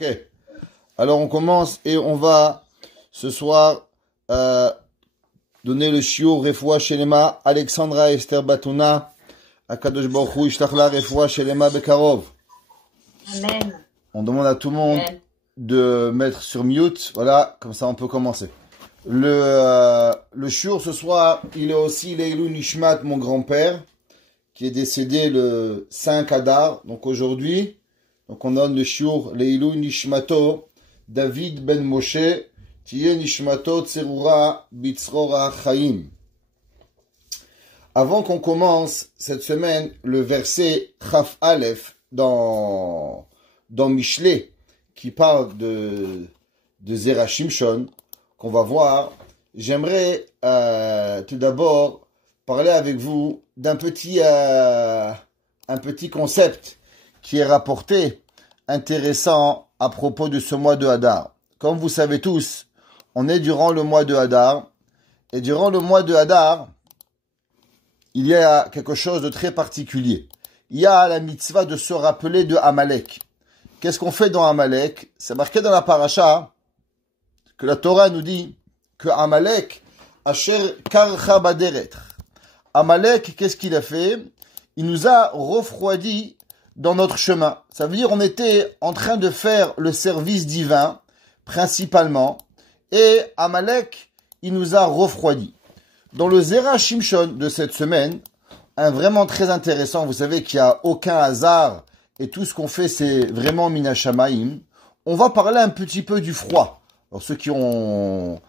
Ok. Alors on commence et on va ce soir donner le shiur Refoua Shelema Alexandra Esther Batuna Akadosh Baruch Hu Yishlach la Refoua Shelema Bekarov. Amen. On demande à tout le monde Amen. de mettre sur mute. Voilà, comme ça on peut commencer. Le shiur ce soir, il est aussi Leilou Nishmat, mon grand-père, qui est décédé le 5 Adar. Donc aujourd'hui, donc on donne le shiur Leilou Nishmato David ben Moshe Tiye Nishmato Tserura Bitzrora Chaim. Avant qu'on commence cette semaine, le verset Chaf Aleph dans Mishlé, qui parle de Zera Shimshon, qu'on va voir, j'aimerais tout d'abord parler avec vous d'un petit concept qui est rapporté, intéressant à propos de ce mois de Hadar. Comme vous savez tous, on est durant le mois de Hadar, et durant le mois de Hadar, il y a quelque chose de très particulier. Il y a la mitzvah de se rappeler de Amalek. Qu'est-ce qu'on fait dans Amalek? C'est marqué dans la paracha que la Torah nous dit que Amalek, Asher Karcha Baderet. Amalek, qu'est-ce qu'il a fait? Il nous a refroidi dans notre chemin. Ça veut dire on était en train de faire le service divin, principalement, et Amalek, il nous a refroidi. Dans le Zera Shimshon de cette semaine, un vraiment très intéressant, vous savez qu'il n'y a aucun hasard, et tout ce qu'on fait, c'est vraiment Mina Shamayim. On va parler un petit peu du froid. Alors ceux qui ont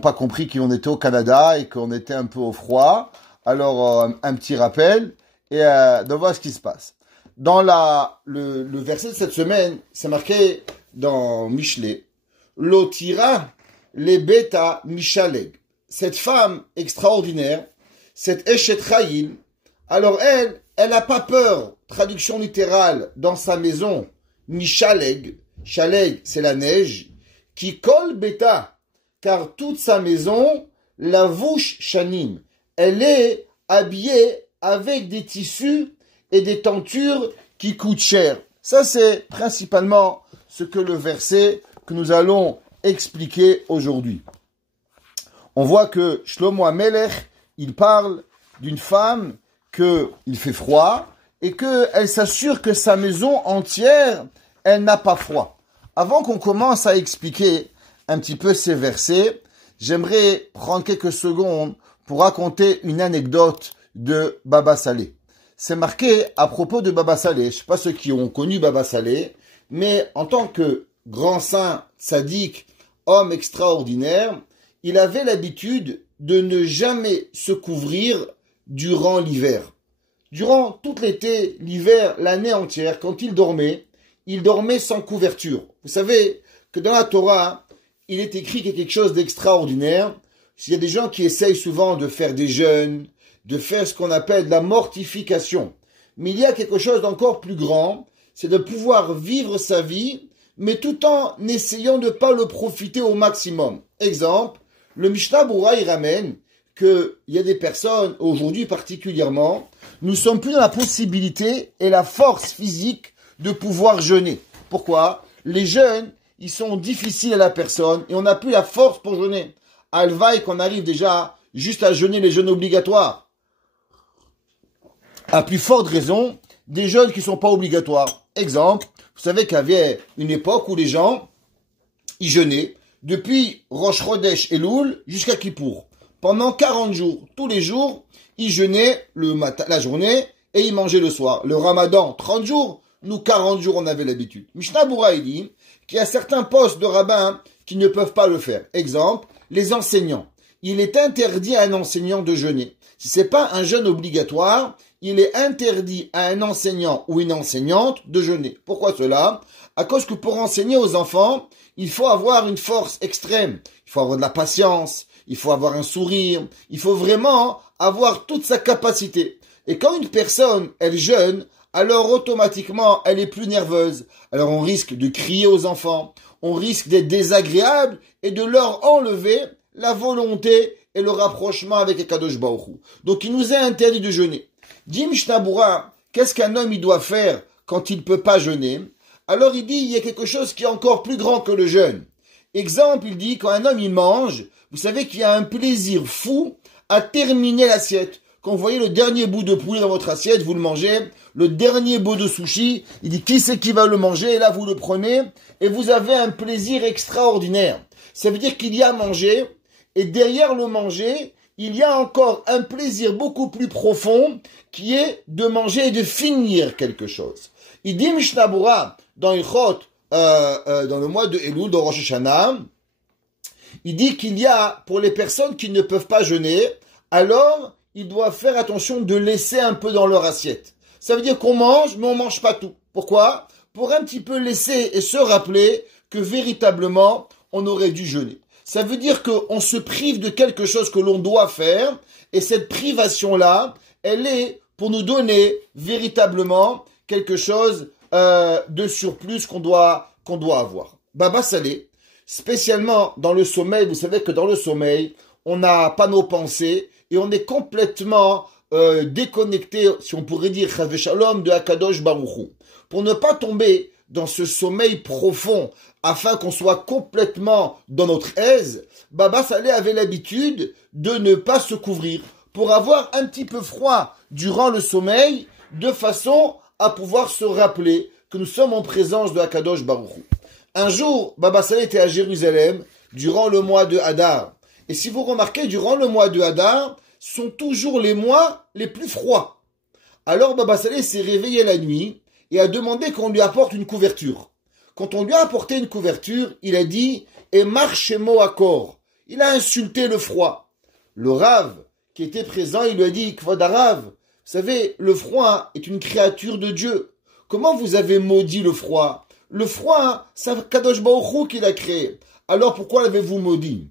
pas compris qu'on était au Canada et qu'on était un peu au froid, alors un petit rappel, et de voir ce qui se passe. Dans le verset de cette semaine, c'est marqué dans Mishlé, Lotira lebeta mishaleg. Cette femme extraordinaire, cette Eshet Chayil, alors elle n'a pas peur, traduction littérale, dans sa maison, mishaleg, shaleg c'est la neige, qui colle beta, car toute sa maison, la vouche shanim, elle est habillée avec des tissus et des tentures qui coûtent cher. Ça, c'est principalement ce que le verset que nous allons expliquer aujourd'hui. On voit que Shlomo HaMelech, il parle d'une femme qu'il fait froid et qu'elle s'assure que sa maison entière, elle n'a pas froid. Avant qu'on commence à expliquer un petit peu ces versets, j'aimerais prendre quelques secondes pour raconter une anecdote de Baba Salé. C'est marqué à propos de Baba Salé. Je ne sais pas ceux qui ont connu Baba Salé, mais en tant que grand saint, tzaddik, homme extraordinaire, il avait l'habitude de ne jamais se couvrir durant l'hiver. Durant tout l'été, l'hiver, l'année entière, quand il dormait sans couverture. Vous savez que dans la Torah, il est écrit qu'il y a quelque chose d'extraordinaire. Il y a des gens qui essayent souvent de faire des jeûnes, de faire ce qu'on appelle de la mortification. Mais il y a quelque chose d'encore plus grand, c'est de pouvoir vivre sa vie, mais tout en essayant de ne pas le profiter au maximum. Exemple, le Mishnah Berurah, il ramène qu'il y a des personnes, aujourd'hui particulièrement, nous ne sommes plus dans la possibilité et la force physique de pouvoir jeûner. Pourquoi? Les jeûnes, ils sont difficiles à la personne et on n'a plus la force pour jeûner. Alvaï qu'on arrive déjà juste à jeûner les jeûnes obligatoires. À plus forte raison, des jeûnes qui ne sont pas obligatoires. Exemple, vous savez qu'il y avait une époque où les gens, ils jeûnaient depuis Rosh Chodesh Elul jusqu'à Kippour. Pendant 40 jours, tous les jours, ils jeûnaient le matin, la journée et ils mangeaient le soir. Le Ramadan, 30 jours, nous 40 jours on avait l'habitude. Mishnah Berurah dit qu'il y a certains postes de rabbins qui ne peuvent pas le faire. Exemple, les enseignants. Il est interdit à un enseignant de jeûner. Si c'est pas un jeûne obligatoire, il est interdit à un enseignant ou une enseignante de jeûner. Pourquoi cela? À cause que pour enseigner aux enfants, il faut avoir une force extrême. Il faut avoir de la patience, il faut avoir un sourire, il faut vraiment avoir toute sa capacité. Et quand une personne, elle jeûne, alors automatiquement, elle est plus nerveuse. Alors on risque de crier aux enfants, on risque d'être désagréable et de leur enlever la volonté et le rapprochement avec Akadosh Baruch Hu. Donc il nous est interdit de jeûner. Dit Mishnah Berurah, qu'est-ce qu'un homme il doit faire quand il ne peut pas jeûner? Alors il dit, il y a quelque chose qui est encore plus grand que le jeûne. Exemple, il dit, quand un homme il mange, vous savez qu'il y a un plaisir fou à terminer l'assiette. Quand vous voyez le dernier bout de poulet dans votre assiette, vous le mangez, le dernier bout de sushi, il dit qui c'est qui va le manger, et là vous le prenez, et vous avez un plaisir extraordinaire. Ça veut dire qu'il y a à manger, et derrière le manger, il y a encore un plaisir beaucoup plus profond, qui est de manger et de finir quelque chose. Il dit Mishnah Berurah, dans Ilchot, dans le mois de Elul, dans Rosh Hashanah, il dit qu'il y a, pour les personnes qui ne peuvent pas jeûner, alors ils doivent faire attention de laisser un peu dans leur assiette. Ça veut dire qu'on mange, mais on mange pas tout. Pourquoi? Pour un petit peu laisser et se rappeler que véritablement, on aurait dû jeûner. Ça veut dire qu'on se prive de quelque chose que l'on doit faire, et cette privation-là, elle est pour nous donner véritablement quelque chose de surplus qu'on doit avoir. Baba Salé, spécialement dans le sommeil, vous savez que dans le sommeil, on n'a pas nos pensées et on est complètement déconnecté, si on pourrait dire, Chas Shalom, de Akadosh Baruch Hu. Pour ne pas tomber dans ce sommeil profond, afin qu'on soit complètement dans notre aise, Baba Salé avait l'habitude de ne pas se couvrir pour avoir un petit peu froid durant le sommeil, de façon à pouvoir se rappeler que nous sommes en présence de Akadosh Baruch Hu. Un jour, Baba Salé était à Jérusalem durant le mois de Hadar. Et si vous remarquez, durant le mois de Hadar, sont toujours les mois les plus froids. Alors Baba Salé s'est réveillé la nuit et a demandé qu'on lui apporte une couverture. Quand on lui a apporté une couverture, il a dit « Et marchemo accord ». Il a insulté le froid. Le Rav, qui était présent, il lui a dit « Kvod Rav, vous savez, le froid est une créature de Dieu. Comment vous avez maudit le froid? Le froid, c'est Kadosh Baruch Hu qui l'a créé. Alors pourquoi l'avez-vous maudit?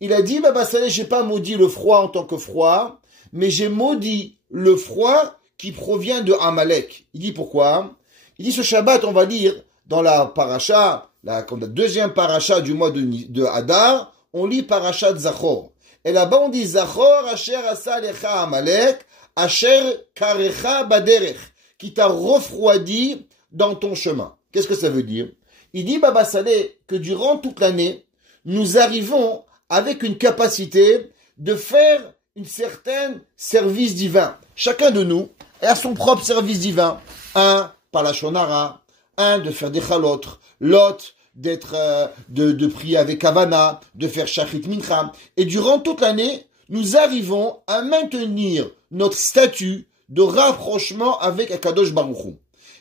Il a dit, Baba Salé, j'ai pas maudit le froid en tant que froid, mais j'ai maudit le froid qui provient de Amalek. Il dit pourquoi? Il dit ce Shabbat, on va lire dans la paracha, la deuxième paracha du mois de Hadar, on lit parachat Zachor. Et là-bas on dit Zachor asher asa lecha Amalek, asher karecha baderech, qui t'a refroidi dans ton chemin. Qu'est-ce que ça veut dire? Il dit, Baba Salé, que durant toute l'année, nous arrivons avec une capacité de faire une certaine service divin. Chacun de nous a son propre service divin. Un, par la shonara, un, de faire des chalot, l'autre, de prier avec Havana, de faire shachrit mincha. Et durant toute l'année, nous arrivons à maintenir notre statut de rapprochement avec Akadosh Baruch Hu.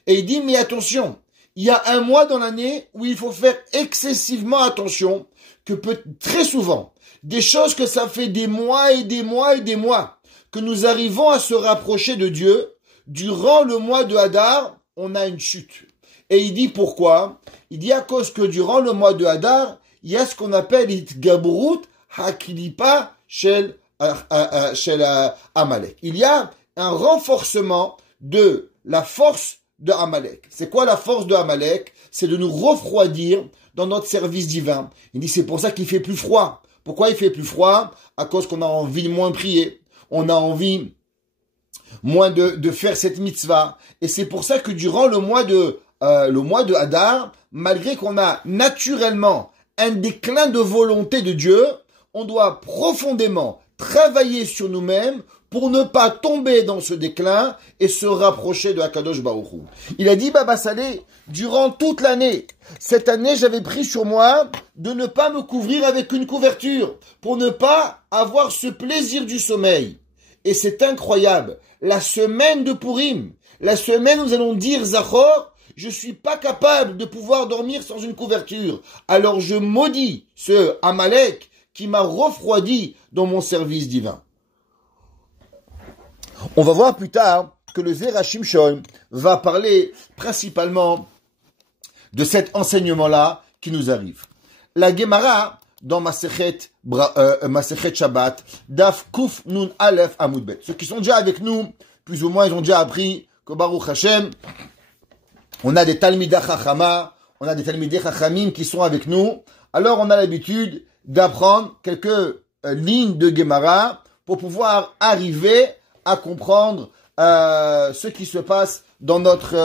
Et il dit, mais attention, il y a un mois dans l'année où il faut faire excessivement attention, que très souvent, des choses que ça fait des mois et des mois et des mois, que nous arrivons à se rapprocher de Dieu, durant le mois de Hadar, on a une chute. Et il dit pourquoi? Il dit à cause que durant le mois de Hadar, il y a ce qu'on appelle Itgaburut Hakilipa Shel Amalek. Il y a un renforcement de la force de Amalek. C'est quoi la force de Amalek? C'est de nous refroidir dans notre service divin. Il dit c'est pour ça qu'il fait plus froid. Pourquoi il fait plus froid? À cause qu'on a envie de moins prier. On a envie moins de faire cette mitzvah. Et c'est pour ça que durant le mois de Hadar, malgré qu'on a naturellement un déclin de volonté de Dieu, on doit profondément travailler sur nous-mêmes pour ne pas tomber dans ce déclin et se rapprocher de Akadosh Baruch Hu. Il a dit, Baba Salé, durant toute l'année, cette année, j'avais pris sur moi de ne pas me couvrir avec une couverture, pour ne pas avoir ce plaisir du sommeil. Et c'est incroyable. La semaine de Purim, la semaine où nous allons dire Zachor, je suis pas capable de pouvoir dormir sans une couverture. Alors je maudis ce Amalek qui m'a refroidi dans mon service divin. On va voir plus tard que le Zera Shimshon va parler principalement de cet enseignement-là qui nous arrive. La Gemara, dans Masechet Shabbat, Daf Kuf Nun Aleph Amud Bet. Ceux qui sont déjà avec nous, plus ou moins, ils ont déjà appris que Baruch Hashem, on a des Talmidei Chachama, on a des Talmidei Chachamim qui sont avec nous. Alors on a l'habitude d'apprendre quelques lignes de Gemara pour pouvoir arriver à comprendre ce qui se passe dans notre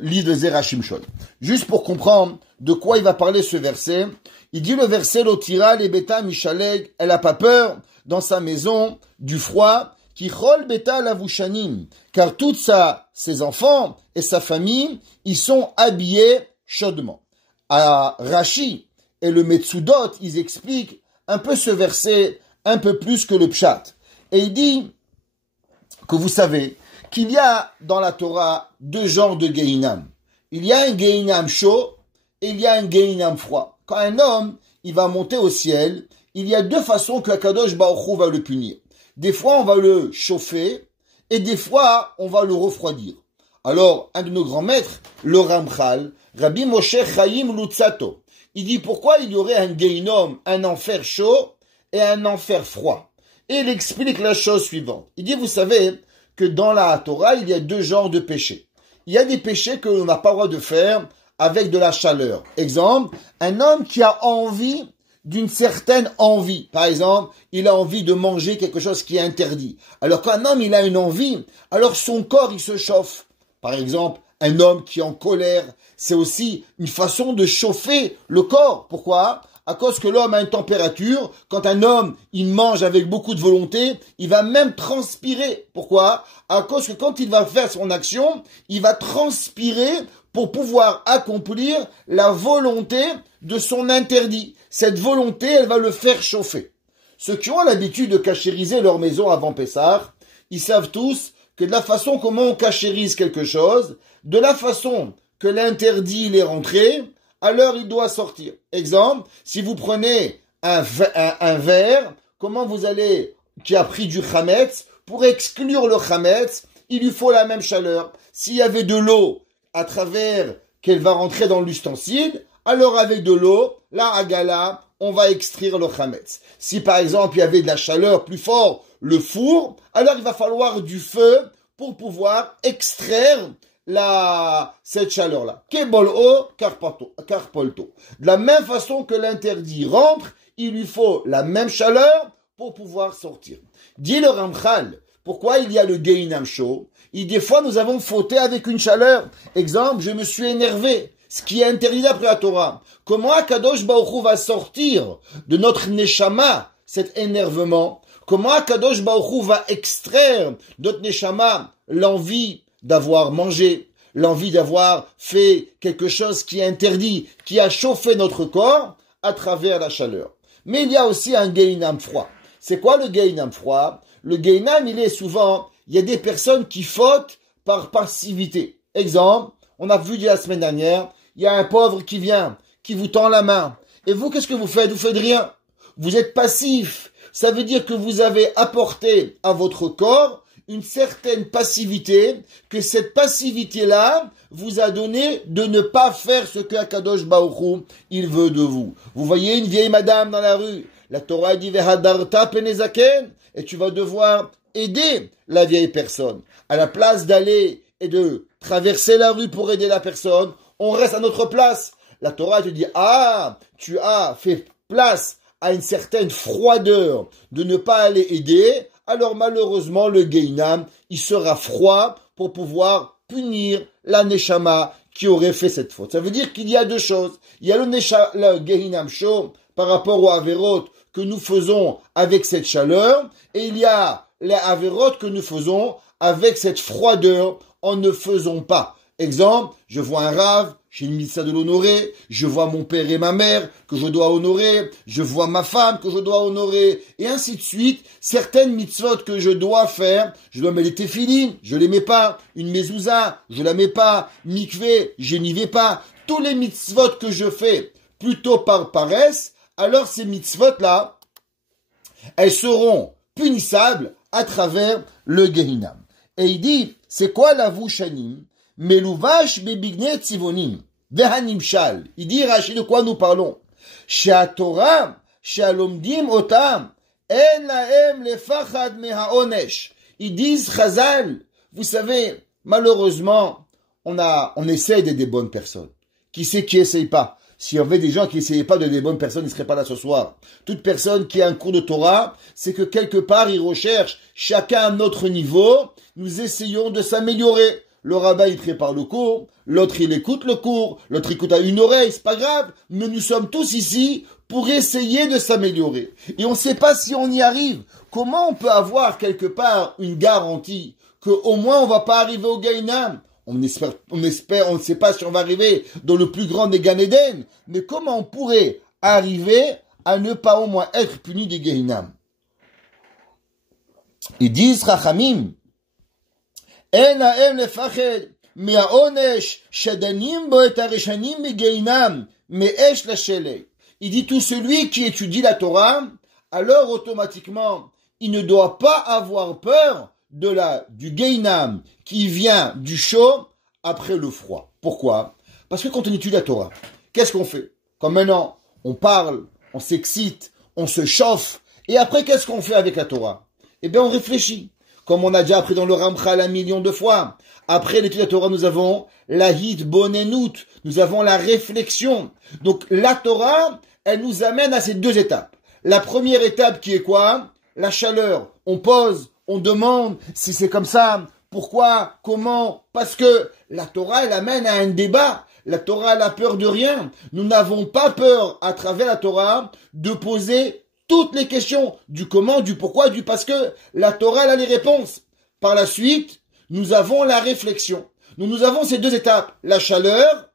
livre de Zera Shimshon. Juste pour comprendre de quoi il va parler ce verset, il dit le verset Lotira les beta mishaleg, elle a pas peur dans sa maison du froid, qui chol beta lavushanim, car ses enfants et sa famille, ils sont habillés chaudement. À Rashi et le Metsudot, ils expliquent un peu ce verset, un peu plus que le Pshat. Et il dit que vous savez qu'il y a dans la Torah deux genres de Gehinam. Il y a un Gehinam chaud et il y a un Gehinam froid. Quand un homme, il va monter au ciel, il y a deux façons que Akadosh Baruch Hu va le punir. Des fois, on va le chauffer et des fois, on va le refroidir. Alors, un de nos grands maîtres, le Ramchal, Rabbi Moshe Chaim Lutzato, il dit pourquoi il y aurait un Gehinom, un enfer chaud et un enfer froid. Et il explique la chose suivante. Il dit, vous savez que dans la Torah, il y a deux genres de péchés. Il y a des péchés que l'on n'a pas le droit de faire avec de la chaleur. Exemple, un homme qui a envie d'une certaine envie. Par exemple, il a envie de manger quelque chose qui est interdit. Alors qu'un homme, il a une envie, alors son corps, il se chauffe. Par exemple, un homme qui est en colère, c'est aussi une façon de chauffer le corps. Pourquoi ? À cause que l'homme a une température, quand un homme, il mange avec beaucoup de volonté, il va même transpirer. Pourquoi ? À cause que quand il va faire son action, il va transpirer pour pouvoir accomplir la volonté de son interdit. Cette volonté, elle va le faire chauffer. Ceux qui ont l'habitude de cachériser leur maison avant Pessah, ils savent tous que de la façon comment on cachérise quelque chose, de la façon que l'interdit il est rentré, alors il doit sortir. Exemple, si vous prenez un verre, comment vous allez, qui a pris du chametz, pour exclure le chametz, il lui faut la même chaleur. S'il y avait de l'eau à travers qu'elle va rentrer dans l'ustensile, alors avec de l'eau, la agala, on va extraire le chametz. Si par exemple il y avait de la chaleur plus fort, le four, alors il va falloir du feu pour pouvoir extraire cette chaleur-là. Kebol'o karpolto. De la même façon que l'interdit rentre, il lui faut la même chaleur pour pouvoir sortir. Dit le Ramchal, pourquoi il y a le Gehinam chaud? Des fois, nous avons fauté avec une chaleur. Exemple, je me suis énervé. Ce qui est interdit d'après la Torah. Comment Akadosh Baruch Hu va sortir de notre neshama cet énervement? Comment Akadosh Baruch Hu va extraire de notre neshama l'envie d'avoir mangé, l'envie d'avoir fait quelque chose qui est interdit, qui a chauffé notre corps à travers la chaleur. Mais il y a aussi un Gehinam froid. C'est quoi le Gehinam froid? Le Gehinam, il y a des personnes qui fautent par passivité. Exemple, on a vu la semaine dernière, il y a un pauvre qui vient, qui vous tend la main. Et vous, qu'est-ce que vous faites? Vous faites rien. Vous êtes passif. Ça veut dire que vous avez apporté à votre corps une certaine passivité, que cette passivité-là vous a donné de ne pas faire ce que Akadosh Baruch Hu, il veut de vous. Vous voyez une vieille madame dans la rue, la Torah dit Vehadarta penezaken, et tu vas devoir aider la vieille personne. À la place d'aller et de traverser la rue pour aider la personne, on reste à notre place. La Torah te dit, tu as fait place à une certaine froideur de ne pas aller aider, alors malheureusement le Gehinam, il sera froid pour pouvoir punir la Neshama qui aurait fait cette faute. Ça veut dire qu'il y a deux choses. Il y a le Gehinam chaud par rapport aux Averot que nous faisons avec cette chaleur, et il y a les Averot que nous faisons avec cette froideur en ne faisant pas. Exemple, je vois un rave, j'ai une mitzvah de l'honorer, je vois mon père et ma mère que je dois honorer, je vois ma femme que je dois honorer, et ainsi de suite. Certaines mitzvot que je dois faire, je dois mettre les téphilines, je les mets pas. Une mezouza, je la mets pas. Mikvé, je n'y vais pas. Tous les mitzvot que je fais, plutôt par paresse, alors ces mitzvot-là, elles seront punissables à travers le Gehinam. Et il dit, c'est quoi la vushanim? Meluvash bebigne tzivonim. Vehanimshal. Il dit, Rashi, de quoi nous parlons? Sha Torah, sha lomdim otam, en lahem lefachad mehaonesh. Ils disent, Chazal, vous savez, malheureusement, on essaie d'être des bonnes personnes. Qui c'est qui essaye pas? S'il y avait des gens qui n'essayaient pas de des bonnes personnes, ils ne seraient pas là ce soir. Toute personne qui a un cours de Torah, c'est que quelque part, ils recherchent chacun à notre niveau. Nous essayons de s'améliorer. Le rabbin, il prépare le cours. L'autre, il écoute le cours. L'autre, il écoute à une oreille. C'est pas grave. Mais nous sommes tous ici pour essayer de s'améliorer. Et on ne sait pas si on y arrive. Comment on peut avoir quelque part une garantie qu'au moins on va pas arriver au Gainam? On espère, on ne sait pas si on va arriver dans le plus grand des Gan Eden, mais comment on pourrait arriver à ne pas au moins être puni des Gainam? Ils disent, Chachamim, En ha'em lefached, me'aonesh, shadanim bo et hareshanim begainam, me'esh la'shelei. Il dit tout celui qui étudie la Torah, alors automatiquement, il ne doit pas avoir peur du Gainam qui vient du chaud après le froid. Pourquoi? Parce que quand on étudie la Torah, qu'est-ce qu'on fait? Comme maintenant, on parle, on s'excite, on se chauffe, et après, qu'est-ce qu'on fait avec la Torah? Eh bien, on réfléchit. Comme on a déjà appris dans le Ramchal 1 million de fois. Après l'étude de la Torah, nous avons la Hitbonenut, nous avons la réflexion. Donc, la Torah, elle nous amène à ces deux étapes. La première étape qui est quoi? La chaleur. On pose, on demande si c'est comme ça, pourquoi, comment, parce que la Torah, elle amène à un débat. La Torah, elle a peur de rien. Nous n'avons pas peur, à travers la Torah, de poser toutes les questions du comment, du pourquoi, du parce que la Torah, elle a les réponses. Par la suite, nous avons la réflexion. Nous avons ces deux étapes, la chaleur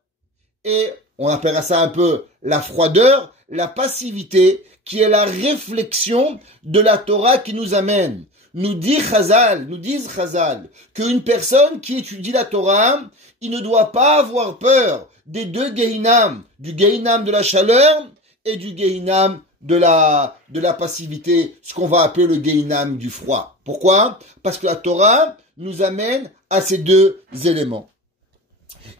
et, on appellera ça un peu la froideur, la passivité, qui est la réflexion de la Torah qui nous amène. Nous disent Chazal, qu'une personne qui étudie la Torah, il ne doit pas avoir peur des deux Gehinam, du Gehinam de la chaleur et du Gehinam de la passivité, ce qu'on va appeler le Gehinam du froid. Pourquoi? Parce que la Torah nous amène à ces deux éléments.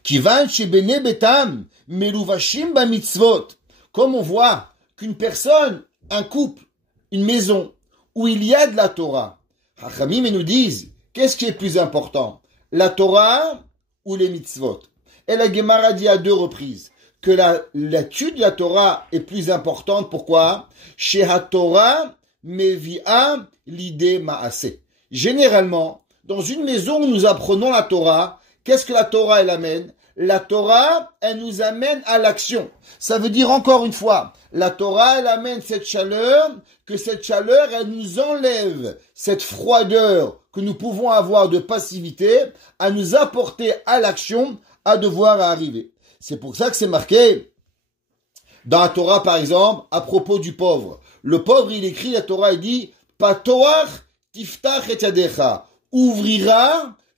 Kivan shebene betam meluvashim bamitzvot. Comme on voit qu'une personne, un couple, une maison, où il y a de la Torah, Chachamim nous disent, qu'est-ce qui est plus important? La Torah ou les mitzvot? Et la Gemara dit à deux reprises que l'étude de la Torah est plus importante. Pourquoi? Chez HaTorah mevi'a l'idée ma'aseh. Généralement, dans une maison où nous apprenons la Torah, qu'est-ce que la Torah elle amène? La Torah, elle nous amène à l'action. Ça veut dire encore une fois, la Torah, elle amène cette chaleur, que cette chaleur, elle nous enlève cette froideur que nous pouvons avoir de passivité, à nous apporter à l'action, à devoir arriver. C'est pour ça que c'est marqué dans la Torah, par exemple, à propos du pauvre. Le pauvre, il écrit, la Torah, il dit, Patoach tiftach et yadecha.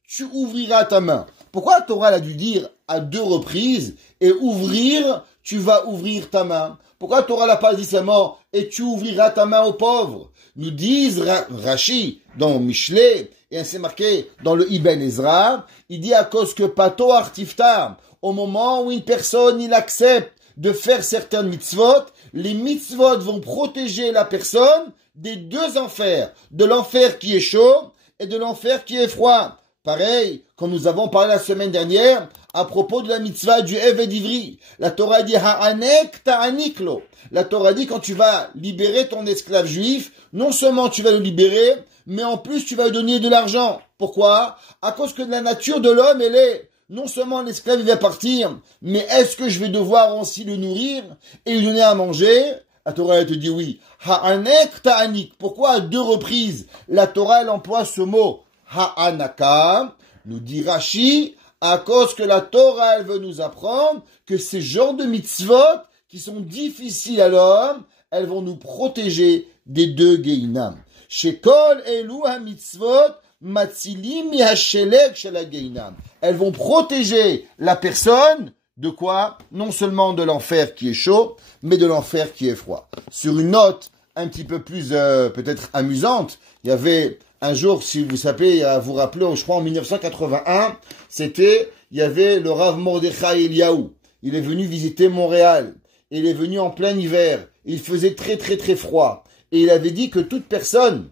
Tu ouvriras ta main. Pourquoi la Torah a dû dire à deux reprises, et ouvrir, tu vas ouvrir ta main? Pourquoi la Torah l'a pas dit seulement, et tu ouvriras ta main aux pauvres? Nous disent Rashi, dans Mishlei, et c'est marqué dans le Ibn Ezra, il dit à cause que Pato Artifta, au moment où une personne, il accepte de faire certaines mitzvot, les mitzvot vont protéger la personne des deux enfers, de l'enfer qui est chaud et de l'enfer qui est froid. Pareil, comme nous avons parlé la semaine dernière, à propos de la mitzvah du Eved Ivri, la Torah dit Ha'anek ta'aniklo. La Torah dit quand tu vas libérer ton esclave juif, non seulement tu vas le libérer, mais en plus tu vas lui donner de l'argent. Pourquoi? À cause que la nature de l'homme, elle est, non seulement l'esclave il va partir, mais est-ce que je vais devoir aussi le nourrir et lui donner à manger? La Torah elle te dit oui. Ha'anek ta'anik. Pourquoi à deux reprises la Torah elle emploie ce mot Ha'anaka? Nous dit Rashi, à cause que la Torah elle veut nous apprendre que ces genres de mitzvot qui sont difficiles à l'homme, elles vont nous protéger des deux Gehinam. Shekol elu ha-mitzvot matzilim mi-hashelek shel ha-Gehinam. Elles vont protéger la personne de quoi? Non seulement de l'enfer qui est chaud, mais de l'enfer qui est froid. Sur une note un petit peu plus peut-être amusante, il y avait un jour, si vous savez, vous rappelez, je crois en 1981, il y avait le Rav Mordechai Eliaou. Il est venu visiter Montréal. Il est venu en plein hiver. Il faisait très très très froid. Et il avait dit que toute personne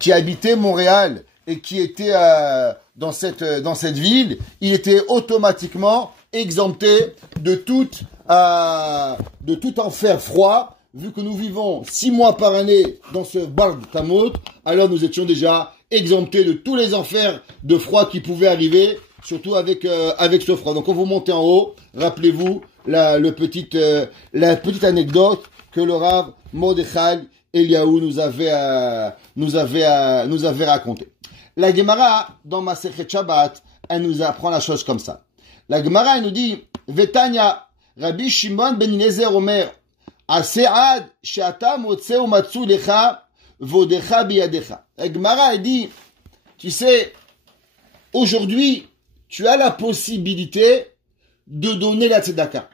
qui habitait Montréal et qui était dans cette ville, il était automatiquement exempté de toute de tout enfer froid, vu que nous vivons 6 mois par année dans ce bar de Tamot, alors nous étions déjà exemptés de tous les enfers de froid qui pouvaient arriver, surtout avec ce froid. Donc quand vous montez en haut, rappelez-vous la petite anecdote que le Rav Mordechai Eliaou nous avait raconté. La Gemara, dans Masechet Shabbat, elle nous apprend la chose comme ça. La Gemara, elle nous dit, Vetanya, Rabbi Shimon ben Eliezer Omer, Ase'ad, she'ata motzeu matzu lecha, vodecha biyadecha. La Gemara, elle dit, tu sais, aujourd'hui, tu as la possibilité de donner la tzedaka.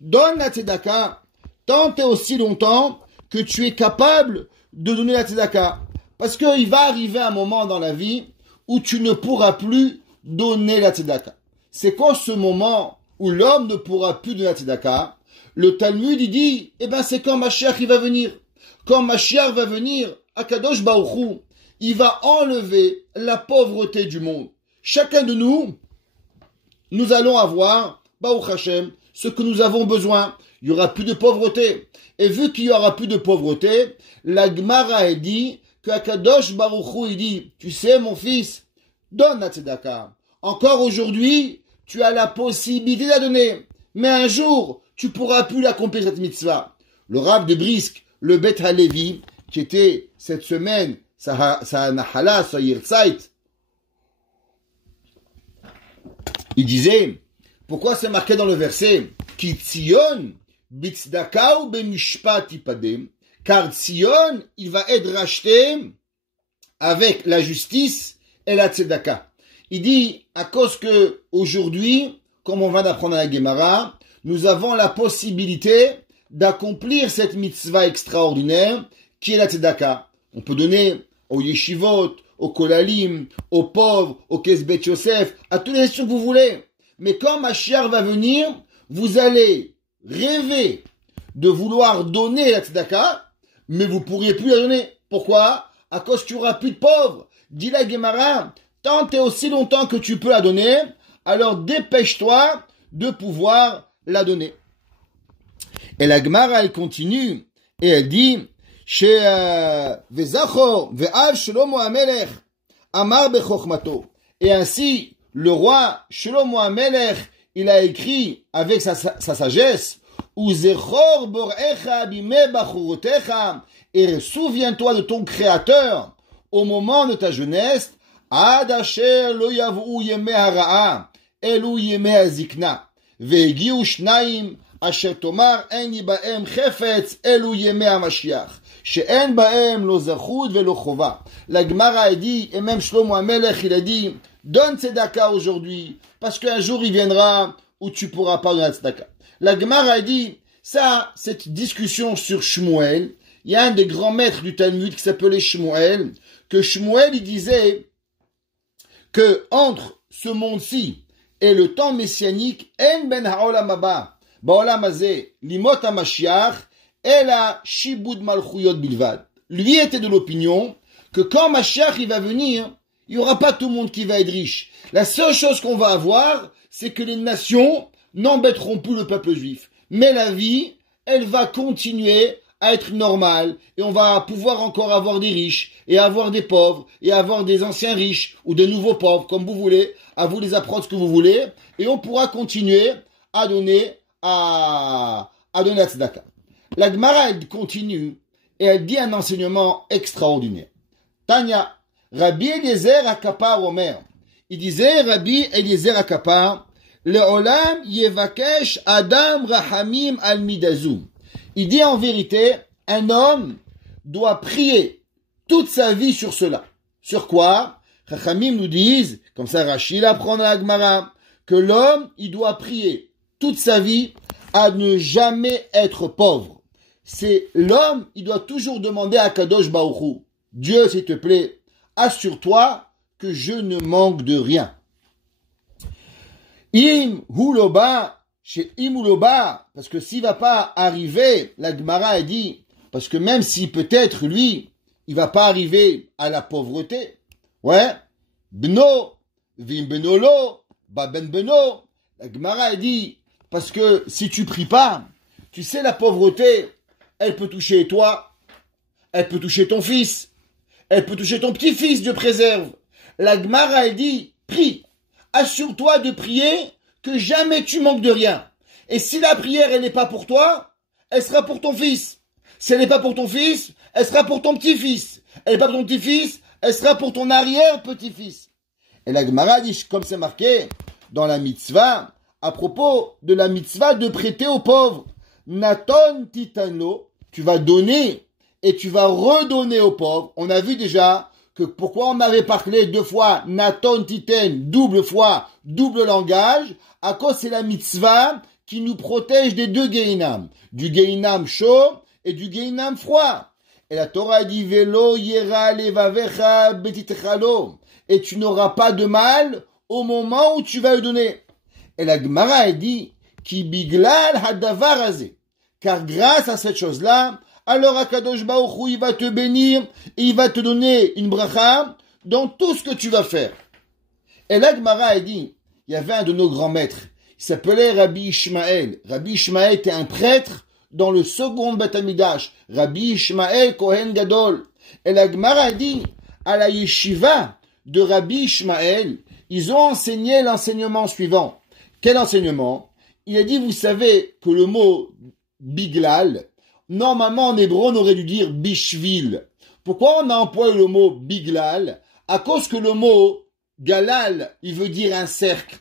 Donne la tzedaka tant et aussi longtemps que tu es capable de donner la tzedaka. Parce qu'il va arriver un moment dans la vie où tu ne pourras plus donner la tzedaka. C'est quand ce moment où l'homme ne pourra plus donner la tzedaka, le Talmud il dit, c'est quand Mashiach il va venir. Quand Mashiach va venir, Akadosh Baruch Hu, il va enlever la pauvreté du monde. Chacun de nous allons avoir, Baruch Hashem, ce que nous avons besoin. Il n'y aura plus de pauvreté. Et vu qu'il n'y aura plus de pauvreté, la Gemara a dit que Akadosh Baruch Hu, il dit, tu sais mon fils, donne la tzedaka. Encore aujourd'hui, tu as la possibilité de la donner. Mais un jour, tu pourras plus l'accomplir cette mitzvah. Le Rav de Brisk, le Bet Halevi, qui était cette semaine, sa nahala, sa yirzait, il disait, pourquoi c'est marqué dans le verset, Ki Tzion, Bitzdaka ou Bemishpat Ipadem, car Tzion, il va être racheté avec la justice et la tzedaka. Il dit, à cause que aujourd'hui, comme on vient d'apprendre à la Gemara, nous avons la possibilité d'accomplir cette mitzvah extraordinaire qui est la tzedaka. On peut donner aux yeshivot, aux kolalim, aux pauvres, aux kesbet Yosef, à toutes les questions que vous voulez. Mais quand Mashiach va venir, vous allez rêver de vouloir donner la tzedaka, mais vous pourriez plus la donner. Pourquoi? À cause qu'il n'y aura plus de pauvres. Dit la Gemara, tant et aussi longtemps que tu peux la donner, alors dépêche-toi de pouvoir la donner. Et la Gemara, elle continue, et elle dit, chez Vezachor, Ve'av Shlomo HaMelech, Amar Bechochmato. Et ainsi, le roi Shlomo HaMelech, il a écrit avec sa sagesse, Uzechor borecha bimeh bachurotecha, et souviens-toi de ton créateur au moment de ta jeunesse, Ad asher lo yav'u yemei hara'a, elu yemei hazikna, ve'egiu shnayim, asher tomar en bahem chefetz, elu yemei hamashiach, she'en bahem lo zachut ve'lo chova. La Gemara a dit, et même Shlomo HaMelech, il a dit, donne tzedaka aujourd'hui, parce qu'un jour il viendra où tu pourras pas donner la tzedaka. La Gemara a dit, ça, cette discussion sur Shmuel, il y a un des grands maîtres du Talmud qui s'appelait Shmuel, que Shmuel, il disait que entre ce monde-ci et le temps messianique, en ben ha'olam haba, ba'olam hazeh, limot ha'mashiach, ela shibud malchuyot bilvad. Lui était de l'opinion que quand Mashiach il va venir, il n'y aura pas tout le monde qui va être riche. La seule chose qu'on va avoir, c'est que les nations n'embêteront plus le peuple juif. Mais la vie, elle va continuer à être normale, et on va pouvoir encore avoir des riches, et avoir des pauvres, et avoir des anciens riches, ou des nouveaux pauvres, comme vous voulez, à vous les apprendre ce que vous voulez, et on pourra continuer à donner la tzedaka. La Gemara, elle continue, et elle dit un enseignement extraordinaire. Tanya, Rabbi Eliezer HaKapar Omer, il disait, Rabbi Eliezer HaKapar, Le'olam yevakesh Adam Rahamim al Midazum. Il dit en vérité, un homme doit prier toute sa vie sur cela. Sur quoi? Rahamim nous disent, comme ça Rachid apprend dans la Gemara, que l'homme, il doit prier toute sa vie à ne jamais être pauvre. C'est l'homme, il doit toujours demander à Kadosh Baruch Hu, Dieu, s'il te plaît, assure-toi que je ne manque de rien. Im huloba, chez im huloba, parce que s'il va pas arriver, la Gemara a dit, parce que même si peut-être lui, il va pas arriver à la pauvreté, ouais, bno, vim benolo, ba ben beno, la Gemara a dit, Parce que si tu pries pas, tu sais, la pauvreté, elle peut toucher toi, elle peut toucher ton fils, elle peut toucher ton petit-fils, Dieu préserve. La Gemara, elle dit, prie, assure-toi de prier, que jamais tu manques de rien. Et si la prière, elle n'est pas pour toi, elle sera pour ton fils. Si elle n'est pas pour ton fils, elle sera pour ton petit-fils. Elle n'est pas pour ton petit-fils, elle sera pour ton arrière-petit-fils. Et la Gemara dit, comme c'est marqué dans la mitzvah, à propos de la mitzvah de prêter aux pauvres, Naton titano, tu vas donner et tu vas redonner aux pauvres. On a vu déjà que pourquoi on avait parlé 2 fois Naton titen, double fois, double langage, à cause c'est la mitzvah qui nous protège des 2 Gehinam, du Gehinam chaud et du Gehinam froid. Et la Torah dit Velo yera levavecha betitechalo, et tu n'auras pas de mal au moment où tu vas le donner. Et la Gemara dit Ki biglal hadavar hazeh, car grâce à cette chose-là, alors Akadosh Baruch Hu, il va te bénir et il va te donner une bracha dans tout ce que tu vas faire. Et la Gemara dit, il y avait un de nos grands maîtres, il s'appelait Rabbi Ishmael. Rabbi Ishmael était un prêtre dans le second Beth Amidash. Rabbi Ishmael Kohen Gadol. Et la Gemara dit, à la yeshiva de Rabbi Ishmael, ils ont enseigné l'enseignement suivant. Quel enseignement? Il a dit, vous savez que le mot biglal, normalement en hébreu on aurait dû dire bishvil. Pourquoi on a employé le mot biglal? À cause que le mot galal, il veut dire un cercle.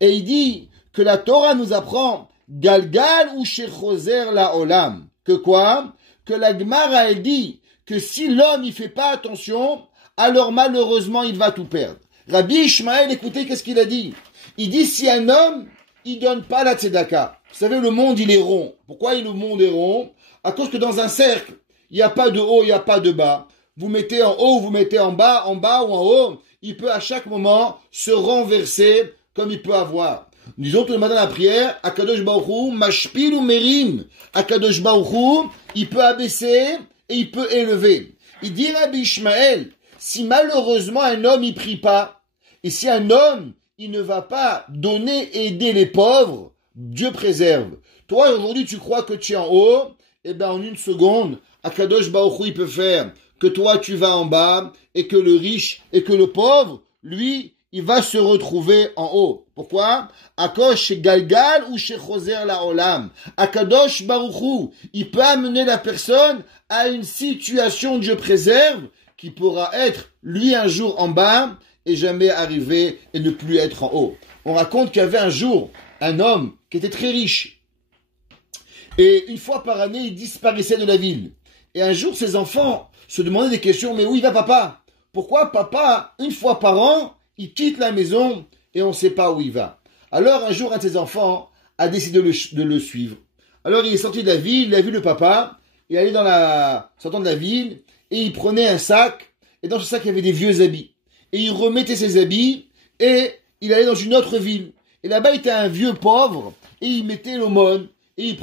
Et il dit que la Torah nous apprend galgal ou shechoser la olam. Que quoi? Que la Gemara elle dit que si l'homme il fait pas attention, alors malheureusement il va tout perdre. Rabbi Ishmael, écoutez qu'est-ce qu'il a dit? Il dit si un homme il donne pas la tzedaka. Vous savez le monde il est rond. Pourquoi le monde est rond? À cause que dans un cercle, il n'y a pas de haut, il n'y a pas de bas. Vous mettez en haut, vous mettez en bas ou en haut. Il peut à chaque moment se renverser comme il peut avoir. Nous disons tout le matin la prière, Akadosh Baruch Hu, mashpil ou merim. Akadosh Baruch Hu, il peut abaisser et il peut élever. Il dit Rabbi Ishmael, si malheureusement un homme il prie pas, et si un homme il ne va pas donner, aider les pauvres, Dieu préserve. Toi aujourd'hui tu crois que tu es en haut, eh bien, en une seconde, Akadosh Baruch Hu, il peut faire que toi, tu vas en bas, et que le riche, et que le pauvre, lui, il va se retrouver en haut. Pourquoi? Akosh chez Galgal ou chez Choser la Olam. Akadosh Baruch Hu, il peut amener la personne à une situation, Dieu préserve, qui pourra être, lui, un jour en bas, et jamais arriver et ne plus être en haut. On raconte qu'il y avait un jour, un homme qui était très riche, et une fois par année, il disparaissait de la ville. Et un jour, ses enfants se demandaient des questions. Mais où il va, papa? Pourquoi papa, une fois par an, il quitte la maison et on ne sait pas où il va? Alors un jour, un de ses enfants a décidé de le suivre. Alors il est sorti de la ville, il a vu le papa, il allait sortant de la ville, et il prenait un sac, et dans ce sac, il y avait des vieux habits. Et il remettait ses habits, et il allait dans une autre ville. Et là-bas, il était un vieux pauvre, et il mettait l'aumône. Et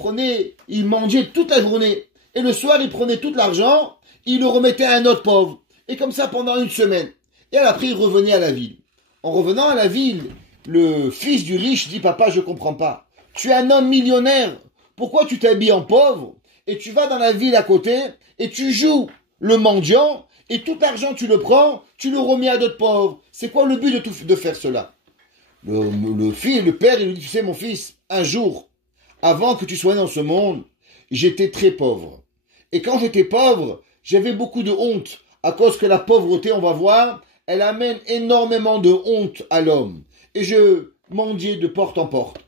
il mangeait toute la journée. Et le soir, il prenait tout l'argent, il le remettait à un autre pauvre. Et comme ça pendant une semaine. Et après, il revenait à la ville. En revenant à la ville, le fils du riche dit, papa, je comprends pas. Tu es un homme millionnaire. Pourquoi tu t'habilles en pauvre? Et tu vas dans la ville à côté, et tu joues le mendiant, et tout l'argent, tu le prends, tu le remets à d'autres pauvres. C'est quoi le but de faire cela? Le père, il lui dit, tu sais, mon fils, un jour, avant que tu sois né dans ce monde, j'étais très pauvre. Et quand j'étais pauvre, j'avais beaucoup de honte. À cause que la pauvreté, on va voir, elle amène énormément de honte à l'homme. Et je mendiais de porte en porte.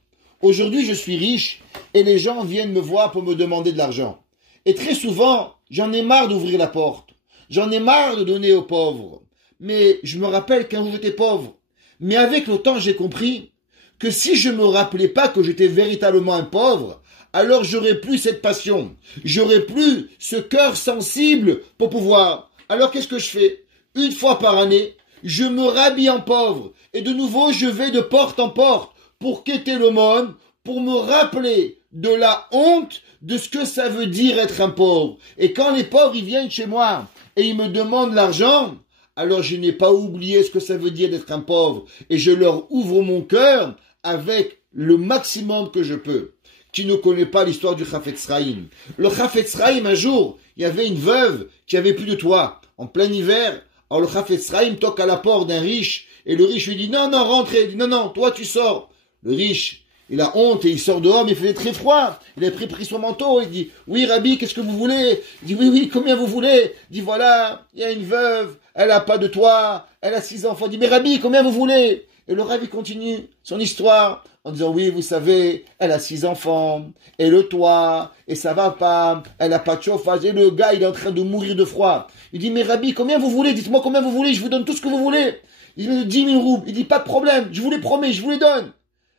Aujourd'hui, je suis riche et les gens viennent me voir pour me demander de l'argent. Et très souvent, j'en ai marre d'ouvrir la porte. J'en ai marre de donner aux pauvres. Mais je me rappelle qu'un jour j'étais pauvre. Mais avec le temps, j'ai compris que si je me rappelais pas que j'étais véritablement un pauvre, alors j'aurais plus cette passion, j'aurais plus ce cœur sensible pour pouvoir. Alors qu'est-ce que je fais? Une fois par année, je me rhabille en pauvre, et de nouveau je vais de porte en porte pour quêter l'aumône, pour me rappeler de la honte de ce que ça veut dire être un pauvre. Et quand les pauvres ils viennent chez moi et ils me demandent l'argent, alors je n'ai pas oublié ce que ça veut dire d'être un pauvre, et je leur ouvre mon cœur avec le maximum que je peux. Qui ne connaît pas l'histoire du Chafetz Chaim? Le Chafetz Chaim, un jour, il y avait une veuve qui avait plus de toit. En plein hiver, alors le Chafetz Chaim toque à la porte d'un riche, et le riche lui dit, non, non, rentrez. Il dit, non, non, toi tu sors. Le riche, il a honte et il sort dehors, mais il faisait très froid. Il avait pris son manteau, il dit, oui, Rabbi, qu'est-ce que vous voulez? Il dit, oui, oui, combien vous voulez? Il dit, voilà, il y a une veuve, elle a pas de toit, elle a 6 enfants. Il dit, mais Rabbi, combien vous voulez? Et le Rabbi continue son histoire en disant, oui, vous savez, elle a 6 enfants, et le toit, et ça va pas, elle a pas de chauffage, et le gars, il est en train de mourir de froid. Il dit, mais Rabbi, combien vous voulez? Dites-moi combien vous voulez, je vous donne tout ce que vous voulez. Il dit, 10 000 roubles. Il dit, pas de problème, je vous les promets, je vous les donne.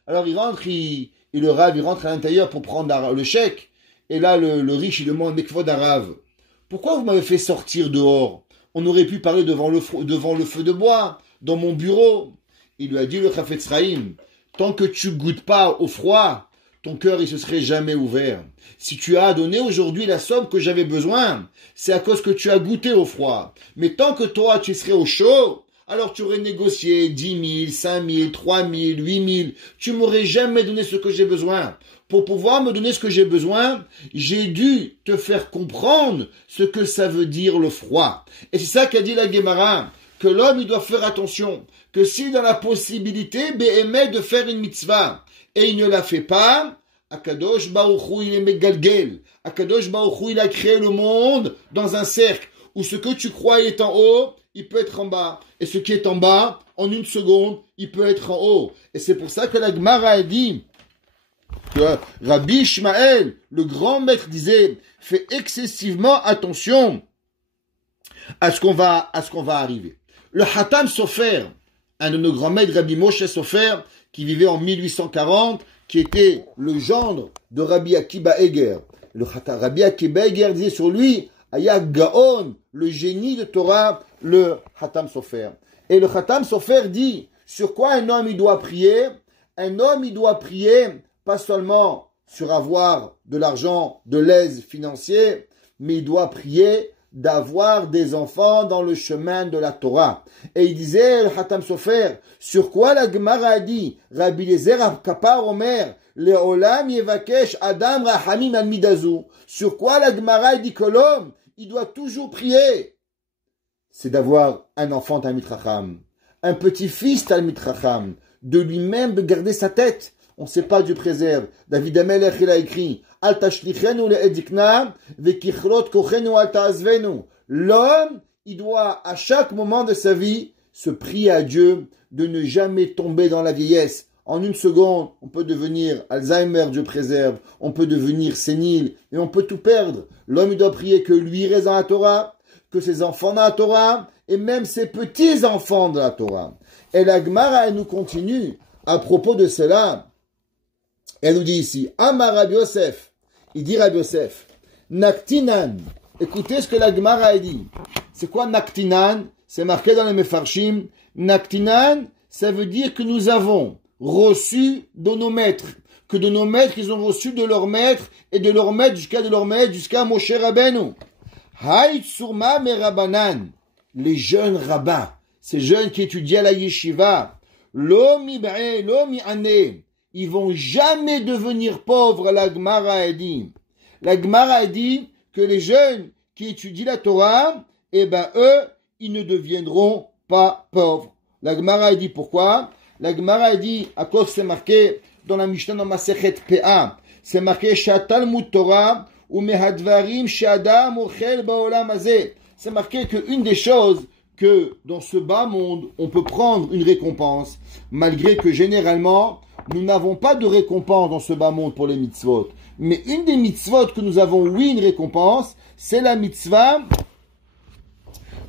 Alors il rentre, et le Rav, il rentre à l'intérieur pour prendre le chèque, et là, le riche, il demande, mais Kvod Rav, pourquoi vous m'avez fait sortir dehors? On aurait pu parler devant le feu de bois, dans mon bureau. Il lui a dit, le Chafetz Chaim, tant que tu goûtes pas au froid, ton cœur, il se serait jamais ouvert. Si tu as donné aujourd'hui la somme que j'avais besoin, c'est à cause que tu as goûté au froid. Mais tant que toi, tu serais au chaud, alors tu aurais négocié 10 000, 5 000, 3 000, 8 000. Tu m'aurais jamais donné ce que j'ai besoin. Pour pouvoir me donner ce que j'ai besoin, j'ai dû te faire comprendre ce que ça veut dire le froid. Et c'est ça qu'a dit la Gemara, que l'homme, il doit faire attention, que s'il a la possibilité, béhémet de faire une mitzvah, et il ne la fait pas, Akadosh Baruch Hu, il est megalgel. Akadosh Baruch Hu, il a créé le monde dans un cercle, où ce que tu crois est en haut, il peut être en bas. Et ce qui est en bas, en une seconde, il peut être en haut. Et c'est pour ça que la Gemara a dit que Rabbi Ishmael, le grand maître, disait, fais excessivement attention à ce qu'on va arriver. Le Hatam Sofer, un de nos grands maîtres, Rabbi Moshe Sofer, qui vivait en 1840, qui était le gendre de Rabbi Akiba Eger. Rabbi Akiba Eger disait sur lui, Aya Gaon, le génie de Torah, le Hatam Sofer. Et le Hatam Sofer dit, sur quoi un homme il doit prier? Un homme il doit prier, pas seulement sur avoir de l'argent, de l'aise financier, mais il doit prier d'avoir des enfants dans le chemin de la Torah. Et il disait, le Hatam Sofer, sur quoi la Gemara a dit, Rabbi Eliezer Kapar Omer, Leolam Yevakesh Adam Rahamim al Midazu. Sur quoi la Gemara a dit que l'homme, il doit toujours prier? C'est d'avoir un enfant Talmid Chacham, un petit-fils Talmid Chacham, de lui-même de garder sa tête. On ne sait pas, Dieu préserve. David Amelech, il a écrit, Al tashlichenu le'edikna, vekichlot kochenu al ta'azvenu. L'homme, il doit, à chaque moment de sa vie, se prier à Dieu de ne jamais tomber dans la vieillesse. En une seconde, on peut devenir Alzheimer, Dieu préserve. On peut devenir sénile et on peut tout perdre. L'homme, il doit prier que lui reste dans la Torah, que ses enfants dans la Torah, et même ses petits-enfants dans la Torah. Et la Gemara, elle nous continue à propos de cela. Elle nous dit ici, Amar Rabbi Yosef, il dit Rabbi Yosef, Naktinan, écoutez ce que la Gemara a dit. C'est quoi Naktinan? C'est marqué dans les Mefarshim. Naktinan, ça veut dire que nous avons reçu de nos maîtres, que de nos maîtres, ils ont reçu de leurs maîtres, et de leur maître jusqu'à Moshe Rabbeinu. Haït Surma Merabanan, les jeunes rabbins, ces jeunes qui étudiaient à la yeshiva, Lomi Ba'e, Lomi Ane, ils vont jamais devenir pauvres, la Gemara a dit. La Gemara a dit que les jeunes qui étudient la Torah, eh ben eux, ils ne deviendront pas pauvres. La Gemara a dit pourquoi? La Gemara a dit, à cause c'est marqué dans la Mishnah dans Masechet Pe'a, c'est marqué Shatalmud Torah ou Mehadvarim Shadam Ochel Baolam Hazeh. C'est marqué qu'une des choses que dans ce bas monde, on peut prendre une récompense, malgré que généralement, nous n'avons pas de récompense dans ce bas monde pour les mitzvot. Mais une des mitzvot que nous avons, oui, une récompense, c'est la mitzvah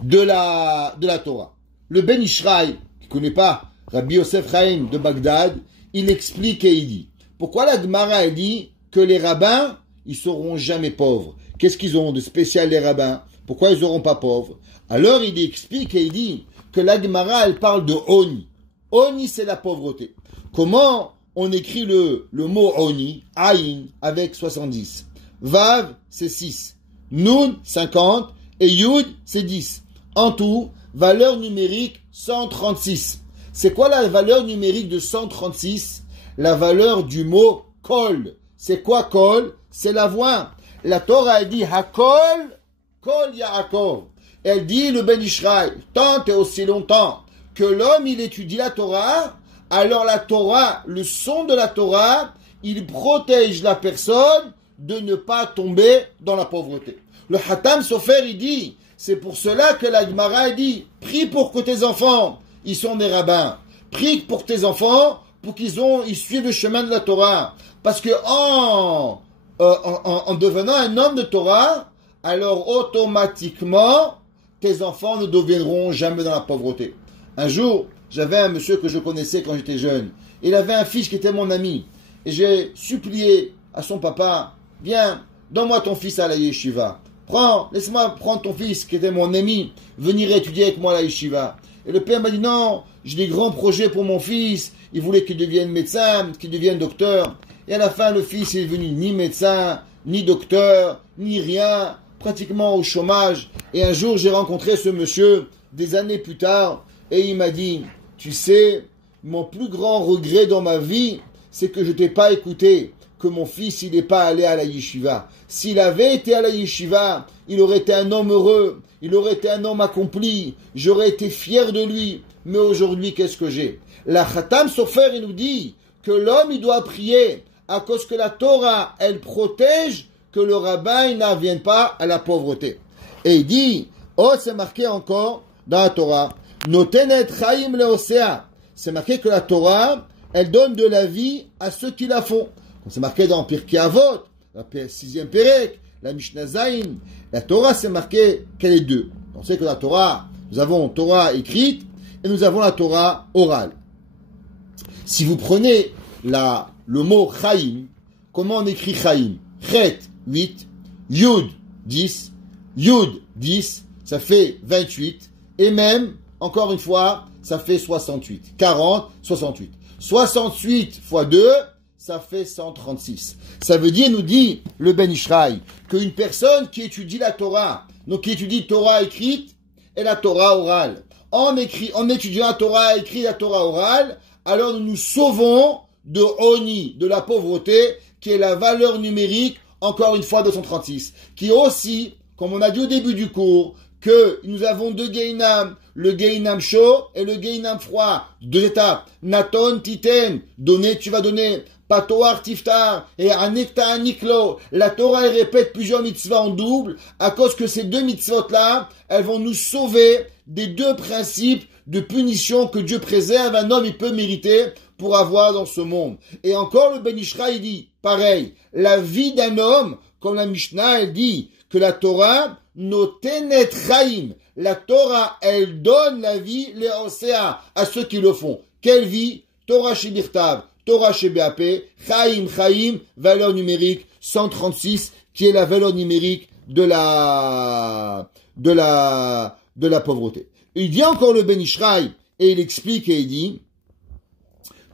de la Torah. Le Ben Ishraï, qui ne connaît pas Rabbi Yosef Chaim de Bagdad, il explique et il dit, pourquoi la Gemara a dit que les rabbins, ils seront jamais pauvres? Qu'est-ce qu'ils ont de spécial les rabbins? Pourquoi ils n'auront pas pauvres? Alors il explique et il dit que la Gemara, elle parle de Oni. Oni, c'est la pauvreté. Comment on écrit le mot Oni, Aïn, avec 70. Vav, c'est 6. Nun, 50. Et Yud, c'est 10. En tout, valeur numérique 136. C'est quoi la valeur numérique de 136? la valeur du mot kol. C'est quoi kol? C'est la voix. La Torah, elle dit hakol, kol Yaakov. Elle dit le Ben Ishraï, tant et aussi longtemps que l'homme, il étudie la Torah, alors la Torah, le son de la Torah, il protège la personne de ne pas tomber dans la pauvreté. Le Hatam Sofer, il dit, c'est pour cela que la Gemara dit, prie pour que tes enfants, ils sont des rabbins. Prie pour tes enfants, pour ils suivent le chemin de la Torah. Parce que en devenant un homme de Torah, alors automatiquement, tes enfants ne deviendront jamais dans la pauvreté. Un jour, j'avais un monsieur que je connaissais quand j'étais jeune. Il avait un fils qui était mon ami. Et j'ai supplié à son papa, viens, donne-moi ton fils à la yeshiva. Laisse-moi prendre ton fils qui était mon ami, venir étudier avec moi à la yeshiva. Et le père m'a dit, non, j'ai des grands projets pour mon fils. Il voulait qu'il devienne médecin, qu'il devienne docteur. Et à la fin, le fils est devenu ni médecin, ni docteur, ni rien, pratiquement au chômage. Et un jour, j'ai rencontré ce monsieur, des années plus tard, et il m'a dit, tu sais, mon plus grand regret dans ma vie, c'est que je t'ai pas écouté, que mon fils, il n'est pas allé à la yeshiva. S'il avait été à la yeshiva, il aurait été un homme heureux, il aurait été un homme accompli, j'aurais été fier de lui. Mais aujourd'hui, qu'est-ce que j'ai? La Khatam Sofer, il nous dit que l'homme, il doit prier à cause que la Torah, elle protège que le rabbin, il n'en pas à la pauvreté. Et il dit, oh, c'est marqué encore dans la Torah, Notenet Chaim Leosea. C'est marqué que la Torah, elle donne de la vie à ceux qui la font. C'est marqué dans Pirkei Avot, la 6e Pérec, la Mishnah Zayin. La Torah, c'est marqué qu'elle est deux. On sait que la Torah, nous avons Torah écrite et nous avons la Torah orale. Si vous prenez le mot Chaim, comment on écrit Chaim? Chet, 8, Yud, 10, Yud, 10, ça fait 28, et même, encore une fois, ça fait 68. 40, 68. 68 fois 2, ça fait 136. Ça veut dire, nous dit le Ben Ishraï, qu'une personne qui étudie la Torah, donc qui étudie Torah écrite et la Torah orale, en étudiant la Torah écrite et la Torah orale, alors nous nous sauvons de Oni, de la pauvreté, qui est la valeur numérique, encore une fois, de 136, qui est aussi, comme on a dit au début du cours, que nous avons deux Gehinam, le Gehinam chaud et le Gehinam froid. Deux étapes. Naton, Titen, donner, tu vas donner. Patoar, Tiftar, et Anekta, Aniklo. La Torah, elle répète plusieurs mitzvahs en double, à cause que ces deux mitzvot-là, elles vont nous sauver des deux principes de punition que Dieu préserve. Un homme, il peut mériter pour avoir dans ce monde. Et encore, le Ben Ishraï, il dit, pareil, la vie d'un homme, comme la Mishnah, elle dit, que la Torah, notenet chaim. La Torah, elle donne la vie, les océans, à ceux qui le font. Quelle vie? Torah Shebirtav, Torah Shebap, Chaim, Chaim, valeur numérique 136, qui est la valeur numérique de la pauvreté. Il dit encore le Ben Ishraï, et il explique et il dit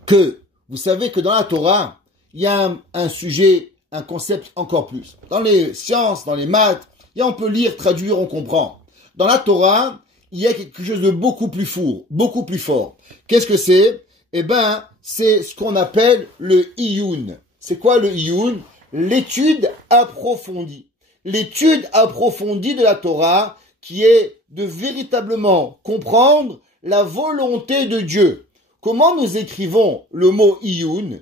que, vous savez que dans la Torah, il y a un sujet, un concept encore plus. Dans les sciences, dans les maths, on peut lire, traduire, on comprend. Dans la Torah, il y a quelque chose de beaucoup plus fort. Qu'est-ce que c'est? Eh ben, c'est ce qu'on appelle le iyun. C'est quoi le iyun? L'étude approfondie. L'étude approfondie de la Torah, qui est de véritablement comprendre la volonté de Dieu. Comment nous écrivons le mot iyun?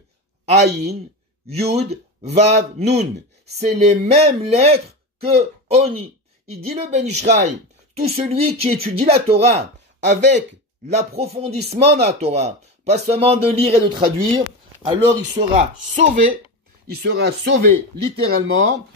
Ayin, Yud, Vav, Nun. C'est les mêmes lettres que Oni. Il dit le Ben Ishraï, tout celui qui étudie la Torah avec l'approfondissement de la Torah, pas seulement de lire et de traduire, alors il sera sauvé littéralement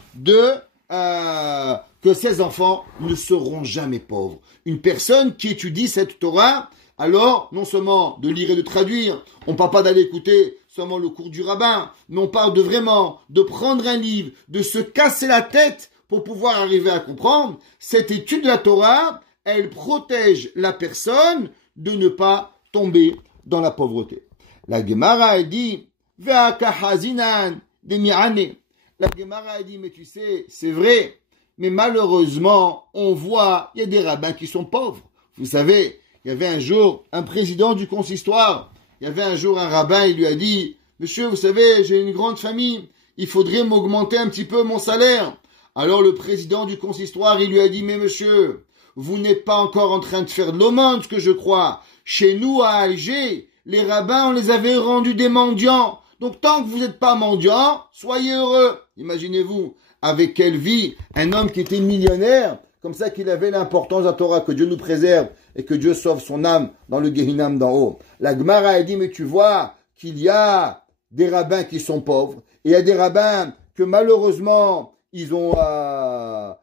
que ses enfants ne seront jamais pauvres. Une personne qui étudie cette Torah, alors non seulement de lire et de traduire, on ne parle pas d'aller écouter seulement le cours du rabbin, mais on parle de prendre un livre, de se casser la tête pour pouvoir arriver à comprendre. Cette étude de la Torah, elle protège la personne de ne pas tomber dans la pauvreté. La Gemara, elle dit, Ve'akahazinan demi'ane. La Gemara, elle dit, mais tu sais, c'est vrai, mais malheureusement, on voit, il y a des rabbins qui sont pauvres. Vous savez, il y avait un jour un président du consistoire. Il y avait un jour un rabbin, il lui a dit, monsieur, vous savez, j'ai une grande famille, il faudrait m'augmenter un petit peu mon salaire. Alors le président du consistoire, il lui a dit, mais monsieur, vous n'êtes pas encore en train de faire de l'aumône, ce que je crois. Chez nous, à Alger, les rabbins, on les avait rendus des mendiants. Donc tant que vous n'êtes pas mendiant, soyez heureux. Imaginez-vous, avec quelle vie, un homme qui était millionnaire, comme ça qu'il avait l'importance de la Torah, que Dieu nous préserve et que Dieu sauve son âme dans le Gehinam d'en haut. La Gemara a dit, mais tu vois qu'il y a des rabbins qui sont pauvres, et il y a des rabbins que malheureusement, ils ont pas.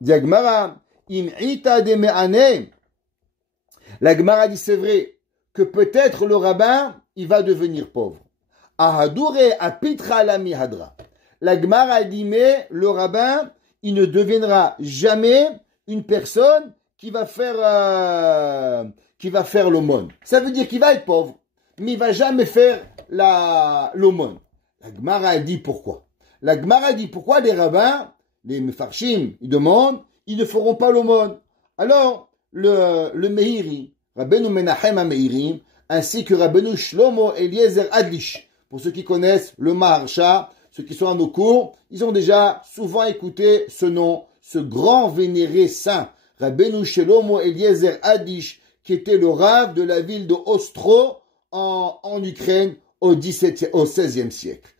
Dit la Gemara, la Gemara dit, c'est vrai, que peut-être le rabbin, il va devenir pauvre. Ahadure apitra lami hadra. La Gemara dit, mais le rabbin, il ne deviendra jamais une personne qui va faire l'aumône. Ça veut dire qu'il va être pauvre, mais il va jamais faire l'aumône. La Gemara dit pourquoi. La Gemara dit pourquoi les rabbins, les mefarshim, ils demandent, ils ne feront pas l'aumône. Alors, le Meiri, Rabbeinu Menachem HaMeiri, ainsi que Rabbeinu Shlomo Eliezer Adlish, pour ceux qui connaissent le Maharsha, ceux qui sont à nos cours, ils ont déjà souvent écouté ce nom, ce grand vénéré saint, Rabbeinu Shlomo Eliezer Adlish, qui était le rav de la ville de Ostro en Ukraine au XVIe siècle.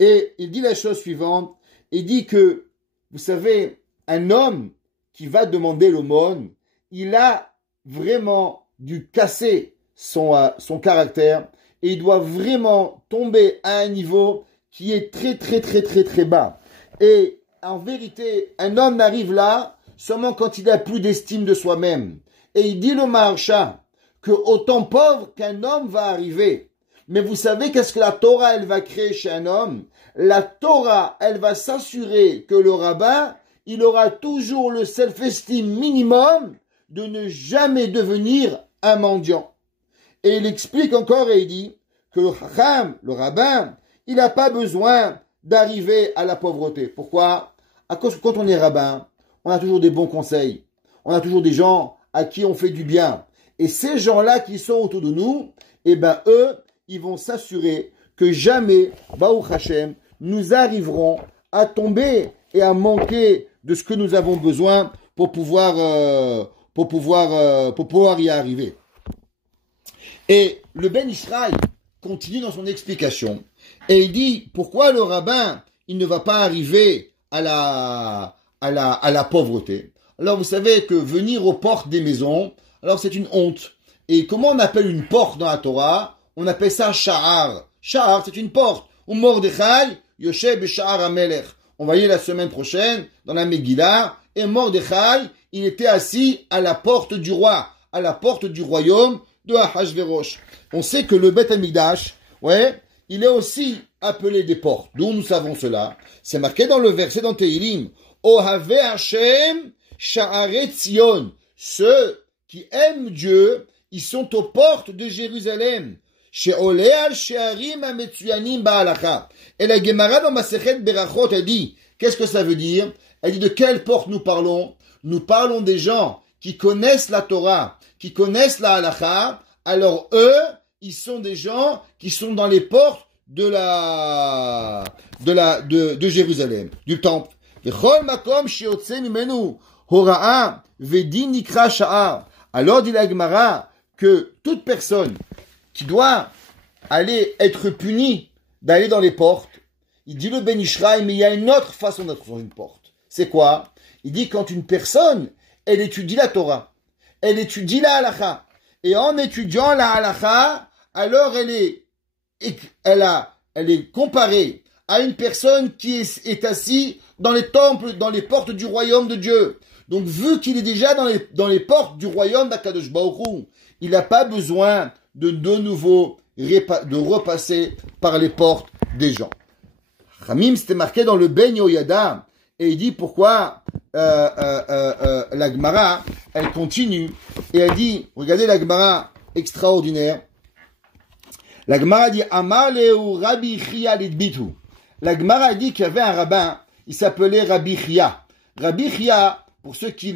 Et il dit la chose suivante, il dit que, vous savez, un homme qui va demander l'aumône, il a vraiment dû casser son caractère et il doit vraiment tomber à un niveau qui est très très très très très bas. Et en vérité, un homme n'arrive là seulement quand il a plus d'estime de soi-même. Et il dit le Maharsha que autant pauvre qu'un homme va arriver. Mais vous savez qu'est-ce que la Torah elle va créer chez un homme? La Torah elle va s'assurer que le rabbin il aura toujours le self-esteem minimum de ne jamais devenir un mendiant. Et il explique encore et il dit que le chacham, le rabbin, il n'a pas besoin d'arriver à la pauvreté. Pourquoi? À cause que quand on est rabbin, on a toujours des bons conseils. On a toujours des gens à qui on fait du bien. Et ces gens-là qui sont autour de nous, eh ben eux, ils vont s'assurer que jamais, Baruch Hashem, nous arriverons à tomber et à manquer de ce que nous avons besoin pour pouvoir y arriver. Et le Ben Israël continue dans son explication et il dit pourquoi le rabbin il ne va pas arriver à la pauvreté. Alors vous savez que venir aux portes des maisons, alors c'est une honte. Et comment on appelle une porte dans la Torah? On appelle ça sha'ar. Sha'ar, c'est une porte. Ou Mordechai, Yoshe b'sha'ar hamelech. On va y aller la semaine prochaine dans la Megillah. Et Mordechai, il était assis à la porte du roi, à la porte du royaume de Ahashverosh. On sait que le Beth Amikdash, il est aussi appelé des portes. D'où nous savons cela? C'est marqué dans le verset dans Tehilim. Ohave Hashem sha'aret Zion. Ceux qui aiment Dieu, ils sont aux portes de Jérusalem. Et la Gemara dans Masechet Berachot, elle dit, qu'est-ce que ça veut dire? Elle dit de quelle porte nous parlons? Nous parlons des gens qui connaissent la Torah, qui connaissent la halakha. Alors eux, ils sont des gens qui sont dans les portes de Jérusalem, du temple. Alors dit la Gemara que toute personne qui doit aller être punie d'aller dans les portes, il dit le Ben Ishraï, mais il y a une autre façon d'être dans une porte. C'est quoi? Il dit quand une personne, elle étudie la Torah, elle étudie la halakha, et en étudiant la halakha, alors elle est comparée à une personne qui est assise dans les temples, dans les portes du royaume de Dieu. Donc vu qu'il est déjà dans les portes du royaume d'Akadosh Baruch Hu, il n'a pas besoin de nouveau de repasser par les portes des gens. Ramim, c'était marqué dans le Ben Yoyada, et il dit pourquoi la Gemara, elle continue, et elle dit, regardez la Gemara extraordinaire, la Gemara dit, Amar leu Rabbi Chia lidbitu. La Gemara dit qu'il y avait un rabbin, il s'appelait Rabbi Chia. Rabbi Chia, pour ceux qui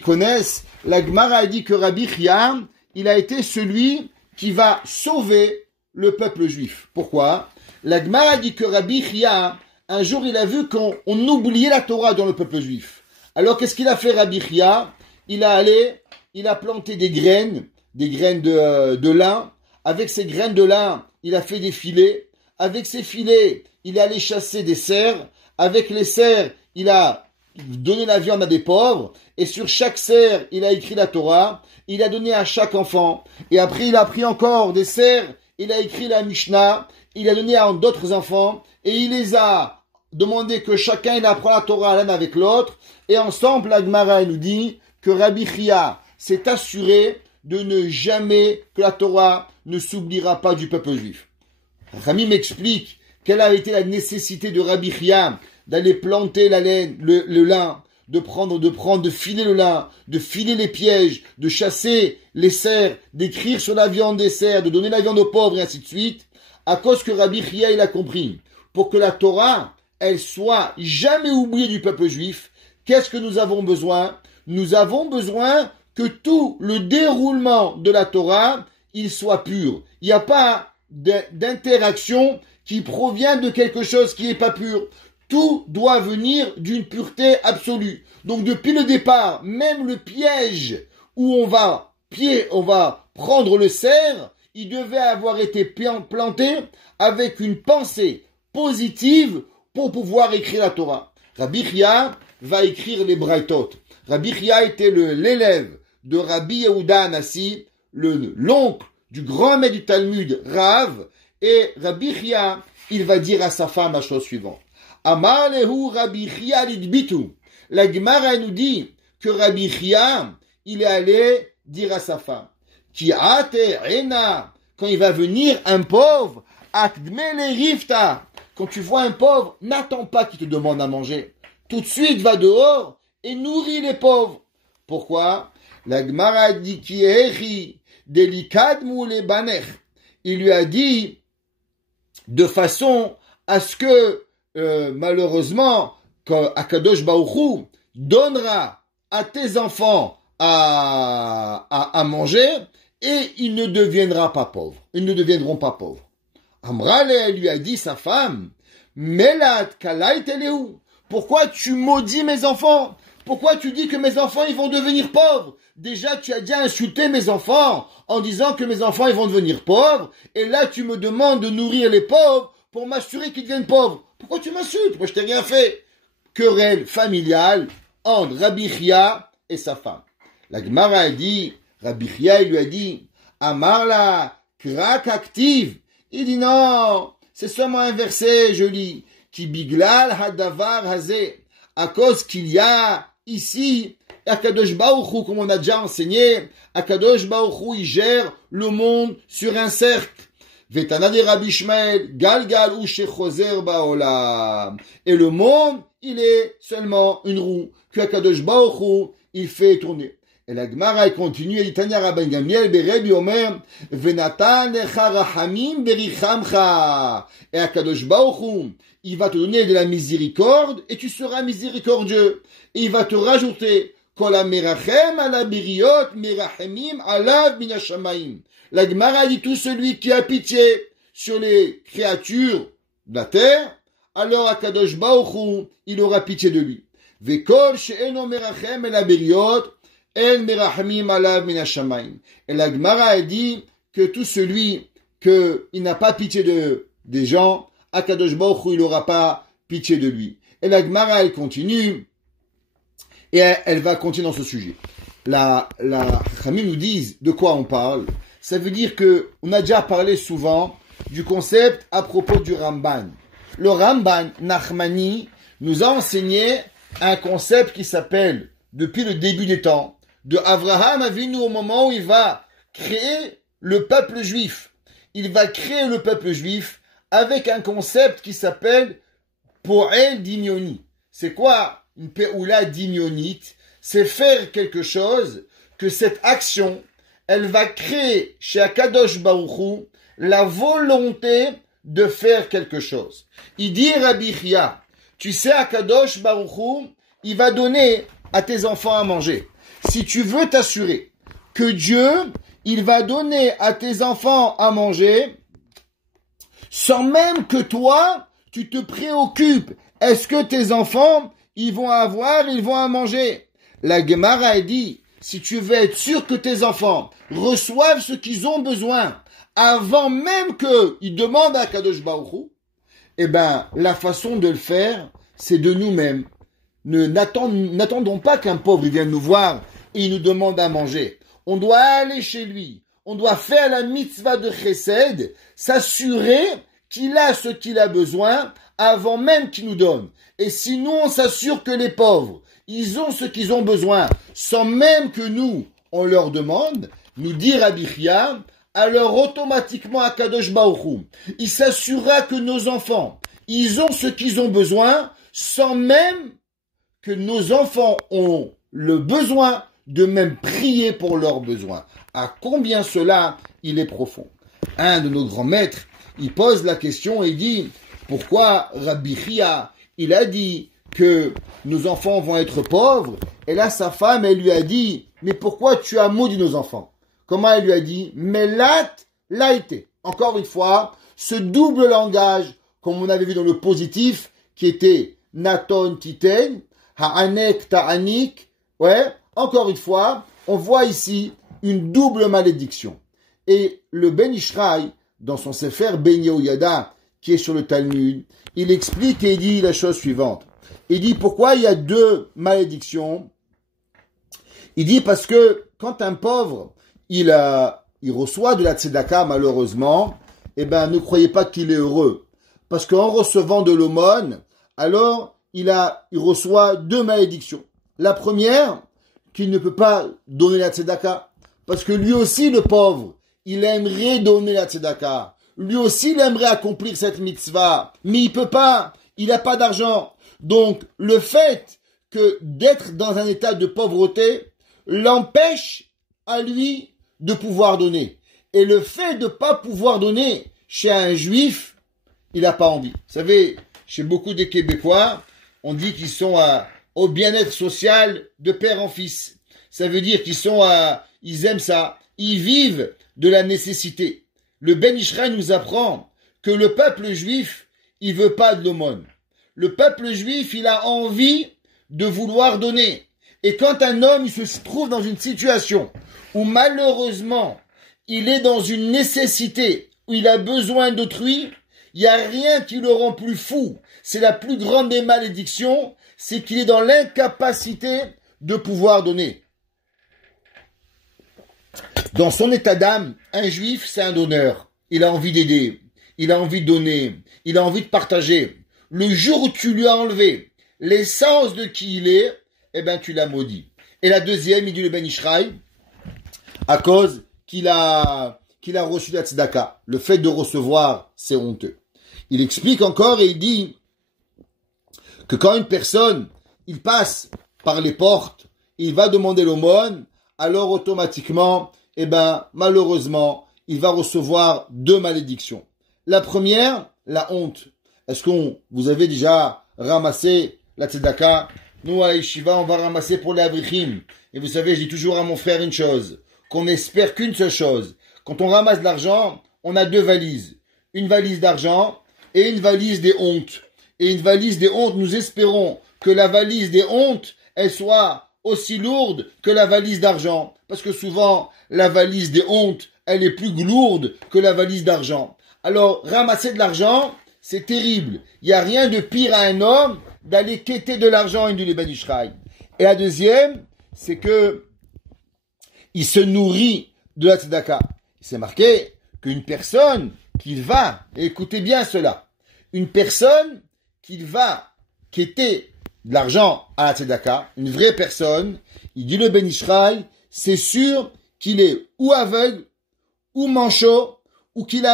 connaissent, la Gemara dit que Rabbi Chia, il a été celui qui va sauver le peuple juif. Pourquoi? La Gemara dit que Rabbi Chia, un jour, il a vu qu'on oubliait la Torah dans le peuple juif. Alors, qu'est-ce qu'il a fait, Rabbi Chia? Il a planté des graines de lin. Avec ces graines de lin, il a fait des filets. Avec ces filets, il est allé chasser des cerfs. Avec les cerfs, il a donné la viande à des pauvres. Et sur chaque cerf, il a écrit la Torah. Il a donné à chaque enfant. Et après, il a pris encore des cerfs. Il a écrit la Mishnah. Il a donné à d'autres enfants. Et il les a demandé que chacun, il apprend la Torah l'un avec l'autre. Et ensemble, la Gemara nous dit que Rabbi Chia s'est assuré de ne jamais que la Torah ne s'oubliera pas du peuple juif. Rami m'explique quelle a été la nécessité de Rabbi Chia d'aller planter la laine, le lin, de filer le lin, de filer les pièges, de chasser les cerfs, d'écrire sur la viande des cerfs, de donner la viande aux pauvres et ainsi de suite, à cause que Rabbi Chia il a compris. Pour que la Torah, elle soit jamais oubliée du peuple juif, qu'est-ce que nous avons besoin? Nous avons besoin que tout le déroulement de la Torah, il soit pur. Il n'y a pas d'interaction qui provient de quelque chose qui n'est pas pur. Tout doit venir d'une pureté absolue. Donc depuis le départ, même le piège où on va prendre le cerf, il devait avoir été planté avec une pensée positive pour pouvoir écrire la Torah. Rabbi Chia va écrire les Braithot. Rabbi Chia était l'élève de Rabbi Yehuda Anassi, l'oncle du grand maître du Talmud, Rav, et Rabbi Chia, il va dire à sa femme la chose suivante. Amar lehu Rabbi Chia lidbitu. La Gemara nous dit que Rabbi Chia, il est allé dire à sa femme, Ki ate ena, quand il va venir un pauvre, akdmele rifta, quand tu vois un pauvre, n'attends pas qu'il te demande à manger. Tout de suite, va dehors et nourris les pauvres. Pourquoi? La Gemara dit qui est délicate moule baner. Il lui a dit de façon à ce que malheureusement Akadosh Baruch Hu donnera à tes enfants à manger et ils ne deviendront pas pauvres. Ils ne deviendront pas pauvres. Amrale lui a dit sa femme, Melat kalait eleu. Pourquoi tu maudis mes enfants? Pourquoi tu dis que mes enfants ils vont devenir pauvres? Déjà tu as déjà insulté mes enfants en disant que mes enfants ils vont devenir pauvres et là tu me demandes de nourrir les pauvres pour m'assurer qu'ils deviennent pauvres. Pourquoi tu m'insultes? Moi je t'ai rien fait. Querelle familiale entre Rabbi Chia et sa femme. La Gemara a dit, Rabbi Chia il lui a dit, Amarla krak active. Il dit non, c'est seulement un verset, je lis, qui biglal hadavar hazé, à cause qu'il y a ici, Akadosh Baruch Hu, comme on a déjà enseigné, Akadosh Baruch Hu, il gère le monde sur un cercle. Vetana de Rabbi Ishmael, galgal ou shechozer baolam. Et le monde, il est seulement une roue, que Akadosh Baruch Hu, il fait tourner. Et la Gemara continue, et Tanya Rabban Gamliel, Berebi Omer, Venatan lecha rachamim berichamcha. Et Akadosh Baruch Hu, il va te donner de la miséricorde, et tu seras miséricordieux. Et il va te rajouter, Kol ha-merachem ala biriot, merachemim alav min ha-shamayim. La Gemara dit tout celui qui a pitié sur les créatures de la terre, alors Akadosh Baruch Hu, il aura pitié de lui. Vekol she'eno merachem ala biriot, El merachmim alav min ha-shamayim. Et la Gemara a dit que tout celui il n'a pas pitié des gens, Akadosh Baruch Hu, il n'aura pas pitié de lui. Et la Gemara, elle continue, et elle va continuer dans ce sujet. La Chamim nous disent de quoi on parle. Ça veut dire que on a déjà parlé souvent du concept à propos du Ramban. Le Ramban Nachmani nous a enseigné un concept qui s'appelle, depuis le début des temps, de Avraham Avinu au moment où il va créer le peuple juif. Il va créer le peuple juif avec un concept qui s'appelle Po'el Dimioni. C'est quoi une Pe'oula Dimionite? C'est faire quelque chose, que cette action, elle va créer chez Akadosh Baruch Hu la volonté de faire quelque chose. Il dit Rabbi Chia, tu sais Akadosh Baruch Hu, il va donner à tes enfants à manger. Si tu veux t'assurer que Dieu, il va donner à tes enfants à manger, sans même que toi, tu te préoccupes. Est-ce que tes enfants, ils vont à manger? La Gemara a dit, si tu veux être sûr que tes enfants reçoivent ce qu'ils ont besoin, avant même qu'ils demandent à Kadosh Baruch Hu, eh ben, la façon de le faire, c'est de nous-mêmes. N'attendons pas qu'un pauvre vienne nous voir et il nous demande à manger. On doit aller chez lui. On doit faire la mitzvah de Chesed, s'assurer qu'il a ce qu'il a besoin avant même qu'il nous donne. Et sinon, on s'assure que les pauvres, ils ont ce qu'ils ont besoin, sans même que nous, on leur demande, nous dit Rabbi Chia, alors automatiquement à Kadosh Baruch Hu, il s'assurera que nos enfants, ils ont ce qu'ils ont besoin, sans même que nos enfants ont le besoin de même prier pour leurs besoins. À combien cela, il est profond. Un de nos grands maîtres, il pose la question et il dit, pourquoi Rabbi Chia, il a dit que nos enfants vont être pauvres, et là sa femme, elle lui a dit, mais pourquoi tu as maudit nos enfants? Comment elle lui a dit? Melat laïté. Encore une fois, ce double langage, comme on avait vu dans le positif, qui était naton titen, ha'anek ta'anik, ouais, encore une fois, on voit ici une double malédiction. Et le Ben Ishraï, dans son Sefer Ben Yehoyada, qui est sur le Talmud, il explique et il dit la chose suivante. Il dit pourquoi il y a deux malédictions. Il dit parce que quand un pauvre, il reçoit de la tzedaka, malheureusement, eh ben, ne croyez pas qu'il est heureux. Parce qu'en recevant de l'aumône, alors, il reçoit deux malédictions. La première, qu'il ne peut pas donner la tzedaka. Parce que lui aussi, le pauvre, il aimerait donner la tzedaka. Lui aussi, il aimerait accomplir cette mitzvah. Mais il peut pas. Il n'a pas d'argent. Donc, le fait que d'être dans un état de pauvreté l'empêche à lui de pouvoir donner. Et le fait de pas pouvoir donner chez un juif, il n'a pas envie. Vous savez, chez beaucoup des Québécois, on dit qu'ils sont au bien-être social de père en fils. Ça veut dire ils aiment ça. Ils vivent de la nécessité. Le Ben Ishraï nous apprend que le peuple juif, il veut pas de l'aumône. Le peuple juif, il a envie de vouloir donner. Et quand un homme il se trouve dans une situation où malheureusement, il est dans une nécessité, où il a besoin d'autrui, il n'y a rien qui le rend plus fou. C'est la plus grande des malédictions, c'est qu'il est dans l'incapacité de pouvoir donner. Dans son état d'âme, un juif, c'est un donneur. Il a envie d'aider, il a envie de donner, il a envie de partager. Le jour où tu lui as enlevé l'essence de qui il est, eh ben tu l'as maudit. Et la deuxième, il dit le Ben Ishraï, à cause qu'il a reçu la tzedaka. Le fait de recevoir, c'est honteux. Il explique encore et il dit que quand une personne, il passe par les portes, il va demander l'aumône, alors automatiquement, eh ben, malheureusement, il va recevoir deux malédictions. La première, la honte. Est-ce vous avez déjà ramassé la tzedaka? Nous, à la yeshiva, on va ramasser pour les abrichim. Et vous savez, je dis toujours à mon frère une chose, qu'on espère qu'une seule chose. Quand on ramasse de l'argent, on a deux valises. Une valise d'argent et une valise des hontes. Et une valise des hontes, nous espérons que la valise des hontes, elle soit aussi lourde que la valise d'argent. Parce que souvent, la valise des hontes, elle est plus lourde que la valise d'argent. Alors, ramasser de l'argent, c'est terrible. Il n'y a rien de pire à un homme d'aller quêter de l'argent, il dit le Ben Ishraï. Et la deuxième, c'est que il se nourrit de la tzedaka. C'est marqué qu'une personne qui va, écoutez bien cela, une personne qui va quêter de l'argent à la tzedaka, une vraie personne, il dit le Ben Ishraï, c'est sûr qu'il est ou aveugle, ou manchot, ou il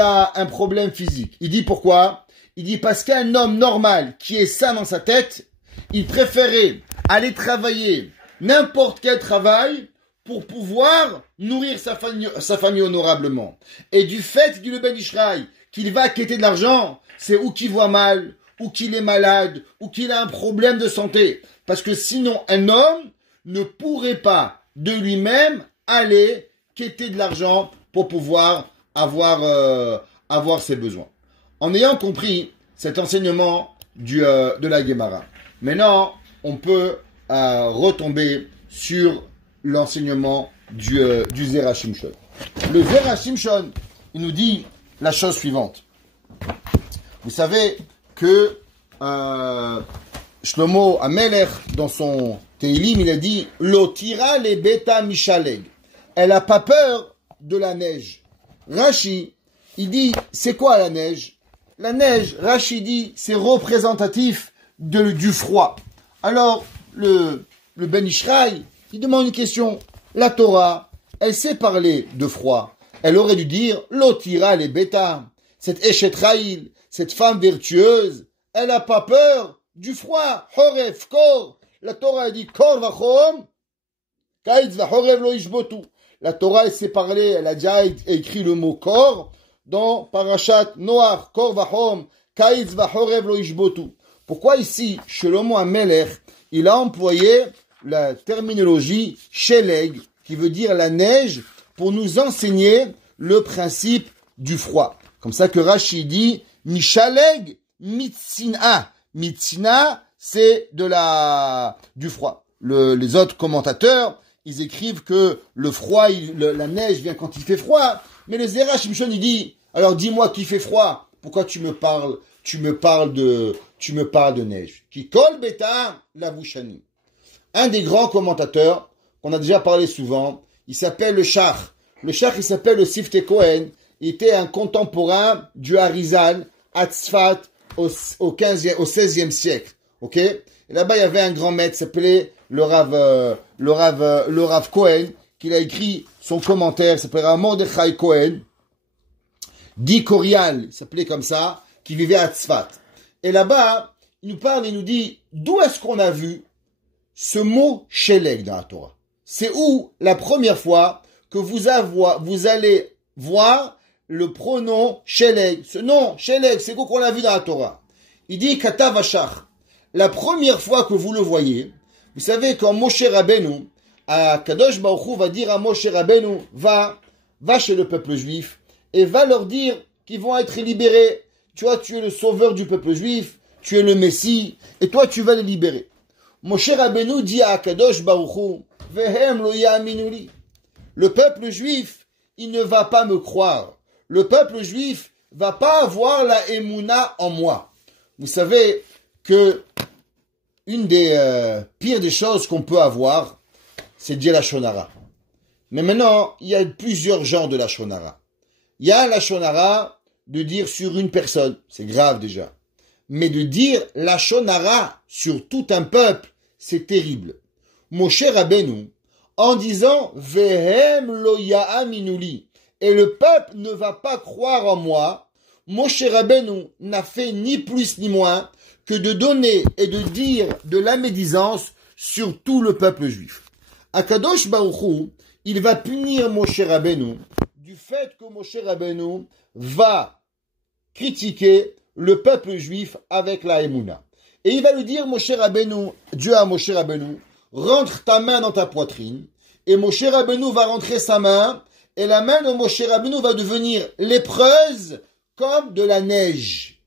a un problème physique. Il dit pourquoi? Il dit parce qu'un homme normal qui est sain dans sa tête, il préférait aller travailler n'importe quel travail pour pouvoir nourrir sa famille honorablement. Et du fait, dit le Ben Ishraï, qu'il va quêter de l'argent, c'est ou qu'il voit mal, ou qu'il est malade, ou qu'il a un problème de santé. Parce que sinon, un homme ne pourrait pas de lui-même aller quêter de l'argent pour pouvoir avoir ses besoins. En ayant compris cet enseignement de la Gemara, maintenant, on peut retomber sur l'enseignement du Zera Shimshon. Le Zera Shimshon, il nous dit la chose suivante. Vous savez que Shlomo Amelech, dans son Teilim, il a dit « Lotira le beta mishaleg ». Elle n'a pas peur de la neige. Rashi, il dit « C'est quoi la neige ?» La neige, Rashi dit, c'est représentatif du froid. Alors, le Ben Ishraï, il demande une question. La Torah, elle sait parler de froid. Elle aurait dû dire « Lotira le beta ». Cette Eshet Raïl, cette femme vertueuse, elle n'a pas peur du froid. Horef, kor. La Torah dit kor vachom, kaitz vachorev lo ishbotu. La Torah, elle sait parler, elle a déjà écrit le mot kor dans Parashat Noach, kor vachom, kaitz vachorev lo ishbotu. Pourquoi ici, Shlomo Amelech, il a employé la terminologie sheleg, qui veut dire la neige, pour nous enseigner le principe du froid. Comme ça que Rashi dit, mishaleg, mitzina. Mitzina, c'est du froid. Les autres commentateurs, ils écrivent que le froid, la neige vient quand il fait froid. Mais le Zera Shimshon, il dit, alors dis-moi qui fait froid. Pourquoi tu me parles de neige? Qui kol beta lavushani. Un des grands commentateurs, qu'on a déjà parlé souvent, il s'appelle le Shach. Le Shach, il s'appelle le Siftei Cohen. Il était un contemporain du Harizal, à Tzfat, au 16e siècle. Ok? Et là-bas, il y avait un grand maître, s'appelait le Rav Cohen, qui a écrit son commentaire, s'appelait Mordechai Cohen, dit Corial, il s'appelait comme ça, qui vivait à Tzfat. Et là-bas, il nous parle, il nous dit, d'où est-ce qu'on a vu ce mot sheleg dans la Torah? C'est où la première fois que vous allez voir le pronom sheleg? Ce nom, sheleg, c'est quoi qu'on l'a vu dans la Torah? Il dit katav ashach. La première fois que vous le voyez, vous savez quand Moshe Rabbeinu, Kadosh Baruch Hu va dire à Moshe Rabbeinu, va chez le peuple juif et va leur dire qu'ils vont être libérés. Tu vois, tu es le sauveur du peuple juif, tu es le Messie, et toi tu vas les libérer. Moshe Rabbeinu dit à Kadosh Baruch Hu, vehem lo ya'aminu li. Le peuple juif, il ne va pas me croire. Le peuple juif va pas avoir la émouna en moi. Vous savez que une des pires des choses qu'on peut avoir, c'est de dire la shonara. Mais maintenant, il y a plusieurs genres de la shonara. Il y a la shonara de dire sur une personne, c'est grave déjà. Mais de dire la shonara sur tout un peuple, c'est terrible. Moshe Rabbeinu, en disant vehem lo ya'aminu li, et le peuple ne va pas croire en moi, Moshe Rabbeinu n'a fait ni plus ni moins que de donner et de dire de la médisance sur tout le peuple juif. Akadosh Baruch Hu, il va punir Moshe Rabbeinu du fait que Moshe Rabbeinu va critiquer le peuple juif avec la Emouna. Et il va lui dire, Moshe Rabbeinu, Dieu à Moshe Rabbeinu, rentre ta main dans ta poitrine, et Moshe Rabbeinu va rentrer sa main, et la main de Moshe Rabbeinu va devenir lépreuse comme de la neige.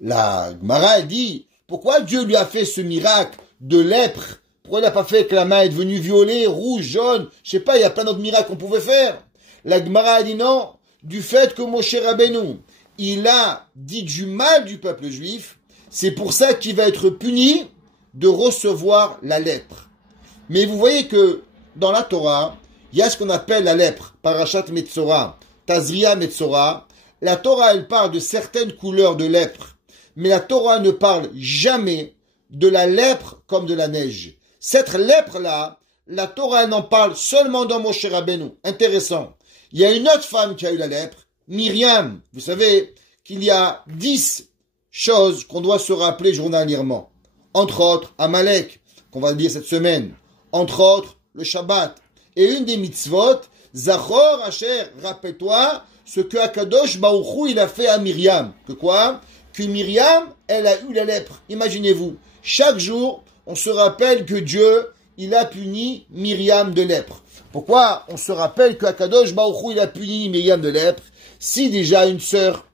La Gemara dit, pourquoi Dieu lui a fait ce miracle de lèpre? Pourquoi il n'a pas fait que la main est devenue violet, rouge, jaune? Je sais pas, il y a plein d'autres miracles qu'on pouvait faire. La Gemara a dit non, du fait que Moshe Rabbeinu, il a dit du mal du peuple juif, c'est pour ça qu'il va être puni de recevoir la lèpre. Mais vous voyez que dans la Torah, il y a ce qu'on appelle la lèpre, Parashat Metzora, Tazria Metzora. La Torah, elle parle de certaines couleurs de lèpre. Mais la Torah ne parle jamais de la lèpre comme de la neige. Cette lèpre-là, la Torah elle en parle seulement dans Moshe Rabbeinu. Intéressant. Il y a une autre femme qui a eu la lèpre, Myriam. Vous savez qu'il y a 10 choses qu'on doit se rappeler journalièrement. Entre autres, Amalek, qu'on va dire cette semaine. Entre autres, le Shabbat. Et une des mitzvot, Zachor Asher, rappelle-toi ce que Akadosh Baruch Hu, il a fait à Myriam. Que quoi? Que Myriam, elle a eu la lèpre. Imaginez-vous, chaque jour, on se rappelle que Dieu, il a puni Myriam de lèpre. Pourquoi on se rappelle que Akadosh Baruch Hu, il a puni Myriam de lèpre? Si déjà une sœur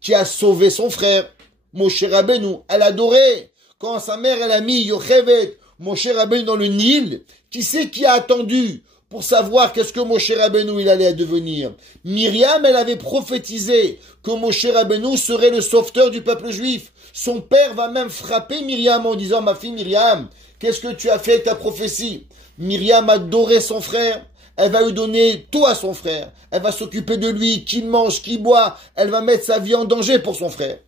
qui a sauvé son frère, Moshe Rabbeinu, elle adorait. Quand sa mère, elle a mis Yochevet, Moshe Rabbeinu dans le Nil, qui c'est qui a attendu pour savoir qu'est-ce que Moshe Rabbeinu il allait devenir? Myriam, elle avait prophétisé que Moshe Rabbeinu serait le sauveteur du peuple juif. Son père va même frapper Myriam en disant, ma fille Myriam, qu'est-ce que tu as fait avec ta prophétie? Myriam adorait son frère. Elle va lui donner tout à son frère. Elle va s'occuper de lui, qui mange, qui boit. Elle va mettre sa vie en danger pour son frère.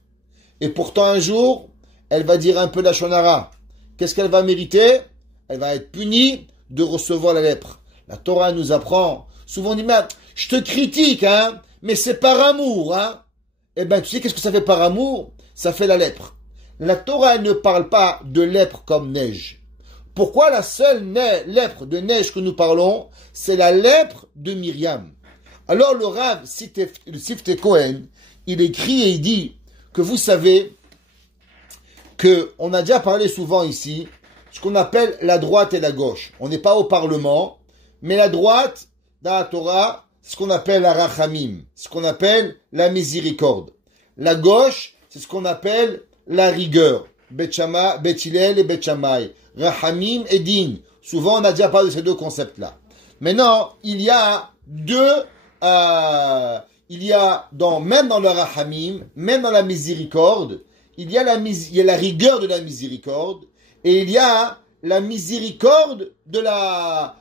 Et pourtant, un jour, elle va dire un peu la shonara. Qu'est-ce qu'elle va mériter? Elle va être punie de recevoir la lèpre. La Torah nous apprend. Souvent on dit, mais je te critique, hein, mais c'est par amour, hein. Eh ben, tu sais qu'est-ce que ça fait par amour? Ça fait la lèpre. La Torah ne parle pas de lèpre comme neige. Pourquoi la seule lèpre de neige que nous parlons, c'est la lèpre de Myriam? Alors le Rav Sifte Cohen, il écrit et il dit que vous savez que on a déjà parlé souvent ici, ce qu'on appelle la droite et la gauche. On n'est pas au Parlement, mais la droite, dans la Torah, c'est ce qu'on appelle la rachamim, ce qu'on appelle la miséricorde. La gauche, c'est ce qu'on appelle la rigueur. Bet Hillel et Bet Shammai. Rachamim et Din. Souvent, on a déjà parlé de ces deux concepts-là. Maintenant, il y a même dans le Rachamim, même dans la miséricorde, il y a la rigueur de la miséricorde, et il y a la miséricorde de la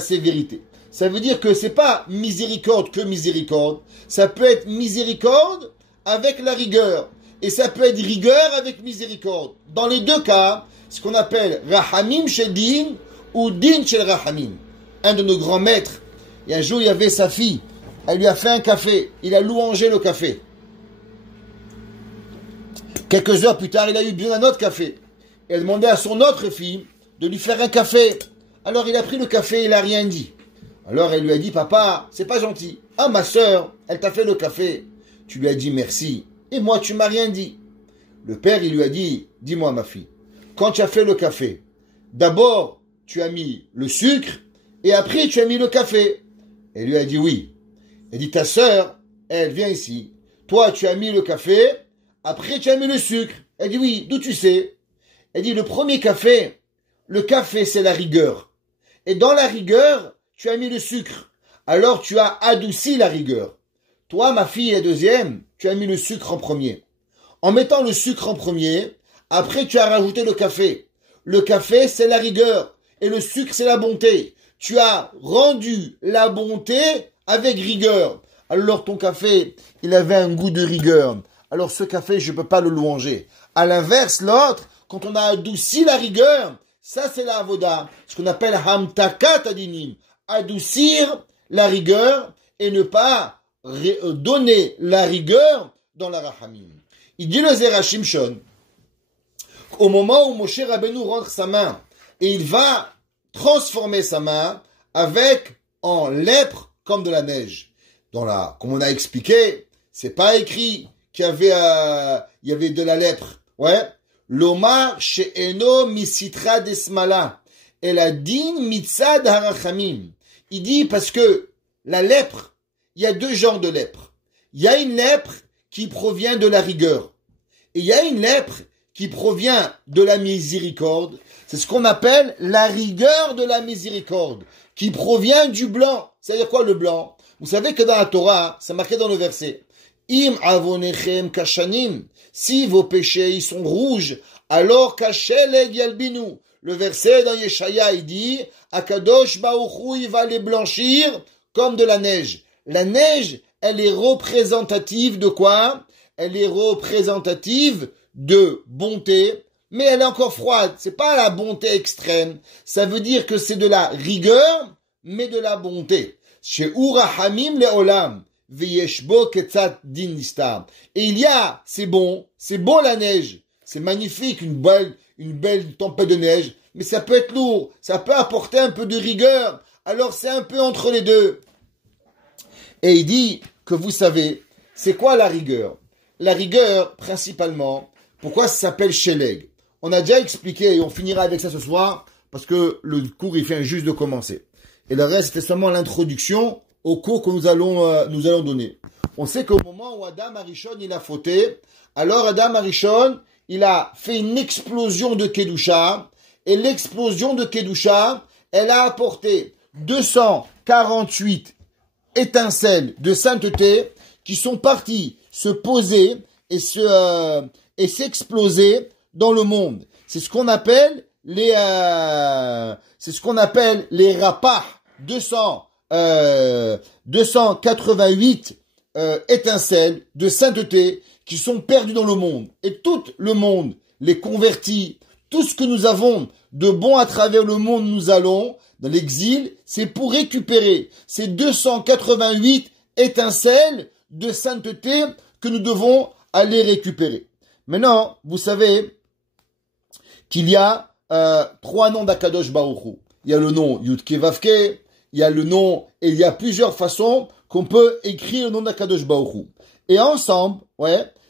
sévérité. Ça veut dire que c'est pas miséricorde que miséricorde. Ça peut être miséricorde avec la rigueur. Et ça peut être rigueur avec miséricorde. Dans les deux cas, ce qu'on appelle Rahamim shel Din ou Din shel Rahamim. Un de nos grands maîtres, et un jour il y avait sa fille, elle lui a fait un café, il a louangé le café. Quelques heures plus tard, il a eu besoin d'un autre café. Et elle demandait à son autre fille de lui faire un café. Alors il a pris le café, il n'a rien dit. Alors elle lui a dit, papa, c'est pas gentil. Ah, ma sœur, elle t'a fait le café. Tu lui as dit merci. Et moi, tu m'as rien dit. Le père, il lui a dit, dis-moi ma fille, quand tu as fait le café, d'abord, tu as mis le sucre, et après, tu as mis le café. Elle lui a dit oui. Elle dit, ta sœur, elle vient ici. Toi, tu as mis le café, après, tu as mis le sucre. Elle dit oui, d'où tu sais? Elle dit, le premier café, le café, c'est la rigueur. Et dans la rigueur, tu as mis le sucre. Alors, tu as adouci la rigueur. Toi, ma fille, la deuxième, tu as mis le sucre en premier. En mettant le sucre en premier, après, tu as rajouté le café. Le café, c'est la rigueur. Et le sucre, c'est la bonté. Tu as rendu la bonté avec rigueur. Alors, ton café, il avait un goût de rigueur. Alors, ce café, je ne peux pas le louanger. À l'inverse, l'autre, quand on a adouci la rigueur, ça, c'est la avoda. Ce qu'on appelle hamtakat adinim. Adoucir la rigueur et ne pas donner la rigueur dans la rachamim. Il dit le Zera Shimshon, au moment où Moshe Rabbeinu rentre sa main, et il va transformer sa main en lèpre comme de la neige. Comme on a expliqué, c'est pas écrit qu'il y avait de la lèpre. Ouais. Lomar she'eno misitra desmala, eladin mitzad harachamim. Il dit parce que la lèpre, il y a deux genres de lèpre. Il y a une lèpre qui provient de la rigueur. Et il y a une lèpre qui provient de la miséricorde. C'est ce qu'on appelle la rigueur de la miséricorde, qui provient du blanc. C'est-à-dire quoi le blanc? Vous savez que dans la Torah, c'est marqué dans le verset, Im avonechem kashanim, si vos péchés ils sont rouges, alors kasheleg yalbinu. Le verset dans Yeshaya, il dit, Akadosh Baruch Hu, il va les blanchir comme de la neige. La neige, elle est représentative de quoi? Elle est représentative de bonté, mais elle est encore froide. C'est pas la bonté extrême. Ça veut dire que c'est de la rigueur, mais de la bonté. Chez Urahamim leolam, veyeshbo ketzat din nistar. Et il y a, c'est bon la neige. C'est magnifique, une belle tempête de neige, mais ça peut être lourd. Ça peut apporter un peu de rigueur. Alors c'est un peu entre les deux. Et il dit que vous savez, c'est quoi la rigueur? La rigueur, principalement, pourquoi ça s'appelle Sheleg? On a déjà expliqué, et on finira avec ça ce soir, parce que le cours, il vient juste de commencer. Et le reste, c'était seulement l'introduction au cours que nous allons donner. On sait qu'au moment où Adam Arishon il a fauté, alors Adam Arishon il a fait une explosion de Kedusha, et l'explosion de Kedusha, elle a apporté 248 étincelles de sainteté qui sont parties se poser et s'exploser dans le monde. C'est ce qu'on appelle les rapah, 288 étincelles de sainteté qui sont perdues dans le monde. Et tout le monde les convertit. Tout ce que nous avons de bon à travers le monde, nous allons dans l'exil, c'est pour récupérer ces 288 étincelles de sainteté que nous devons aller récupérer. Maintenant, vous savez qu'il y a 3 noms d'Akadosh Baruch Hu. Il y a le nom Yudke Vavke, il y a le nom, et il y a plusieurs façons qu'on peut écrire le nom d'Akadosh Baruch Hu. Et ensemble,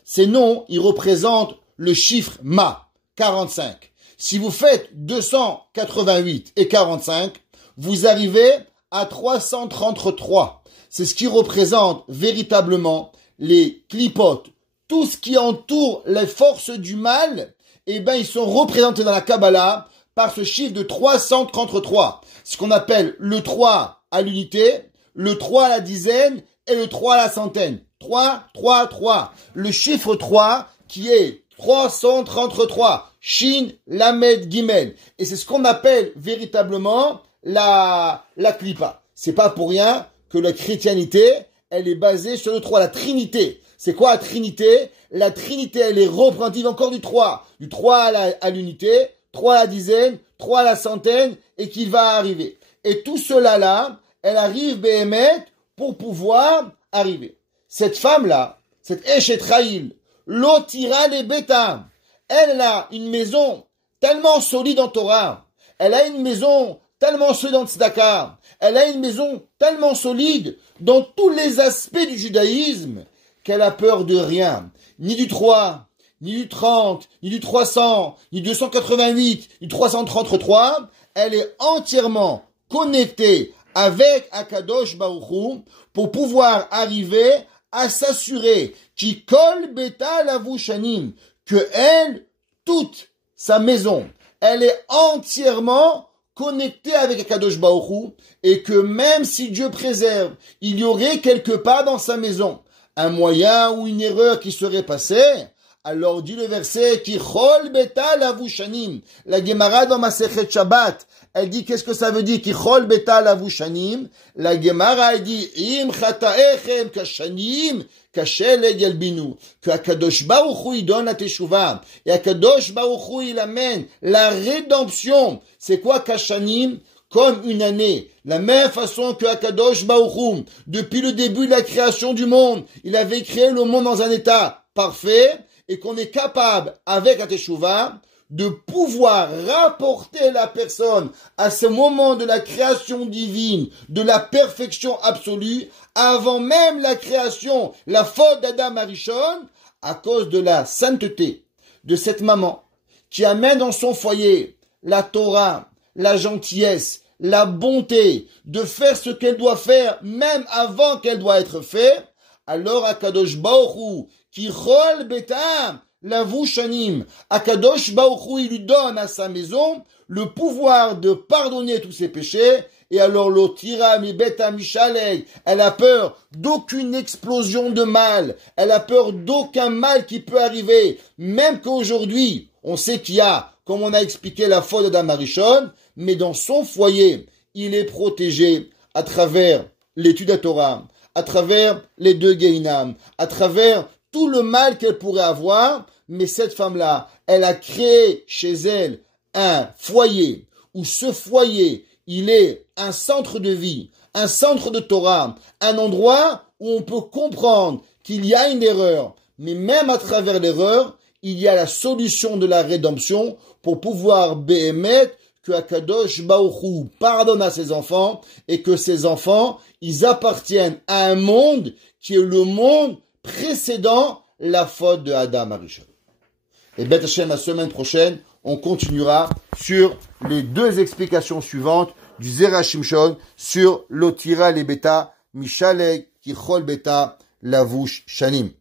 ces noms, ils représentent le chiffre Ma, 45. Si vous faites 288 et 45, vous arrivez à 333. C'est ce qui représente véritablement les clipotes. Tout ce qui entoure les forces du mal, ils sont représentés dans la Kabbalah par ce chiffre de 333. Ce qu'on appelle le 3 à l'unité, le 3 à la dizaine et le 3 à la centaine. 3, 3, 3. Le chiffre 3 qui est 333. Shin, Lamed, Gimel. Et c'est ce qu'on appelle véritablement la Klippa. C'est pas pour rien que la chrétienté, elle est basée sur le 3, la Trinité. C'est quoi la Trinité? La Trinité, elle est représentative encore du 3. Du 3 à l'unité, 3 à la dizaine, 3 à la centaine, et qui va arriver. Et tout cela là, elle arrive, Béhémet, pour pouvoir arriver. Cette femme-là, cette Eshet Raïl, Lotira les Beta, elle a une maison tellement solide en Torah. Elle a une maison tellement solide en Tzedaka. Elle a une maison tellement solide dans tous les aspects du judaïsme qu'elle a peur de rien. Ni du 3, ni du 30, ni du 300, ni du 288, ni du 333. Elle est entièrement connectée avec Akadosh Baruch Hu pour pouvoir arriver à s'assurer qui kol beta lavu shanim, que elle, toute sa maison, elle est entièrement connectée avec Akadosh Baruch Hu, et que même si Dieu préserve, il y aurait quelque part dans sa maison un moyen ou une erreur qui serait passée, alors dit le verset qui chol beta lavu shanim. La Gemara dans Masechet Shabbat, elle dit qu'est-ce que ça veut dire qui chol beta lavu shanim? La Gemara elle dit im chataechem kashanim kasheled yalbinu, que Akadosh Baruch Hu il donne la teshuva et Akadosh Baruch Hu il amène la rédemption. C'est quoi kashanim? Comme une année. La même façon que Akadosh Baruch Hu, depuis le début de la création du monde, il avait créé le monde dans un état parfait, et qu'on est capable, avec la Teshuvah, de pouvoir rapporter la personne à ce moment de la création divine, de la perfection absolue, avant même la création, la faute d'Adam Arishon, à cause de la sainteté de cette maman, qui amène dans son foyer la Torah, la gentillesse, la bonté, de faire ce qu'elle doit faire, même avant qu'elle doit être faite, alors Akadosh Baruch Hu, qui chol betam, lavu shanim, Akadosh Baruch Hu, il lui donne à sa maison le pouvoir de pardonner tous ses péchés, et alors l'otira mi beta mishalei, elle a peur d'aucune explosion de mal, elle a peur d'aucun mal qui peut arriver, même qu'aujourd'hui, on sait qu'il y a, comme on a expliqué, la faute d'Adam Arishon, mais dans son foyer, il est protégé à travers l'étude à Torah, à travers les 2 Gehinam, à travers tout le mal qu'elle pourrait avoir, mais cette femme-là, elle a créé chez elle un foyer, où ce foyer, il est un centre de vie, un centre de Torah, un endroit où on peut comprendre qu'il y a une erreur, mais même à travers l'erreur, il y a la solution de la rédemption pour pouvoir béhémettre que Akadosh Baruch Hu pardonne à ses enfants et que ses enfants, ils appartiennent à un monde qui est le monde précédent la faute de Adam Arishon. Et Bet Hashem, la semaine prochaine, on continuera sur les 2 explications suivantes du Zera Shimshon sur l'Otira les Beta Mishale Kichol Beta Lavush Shanim.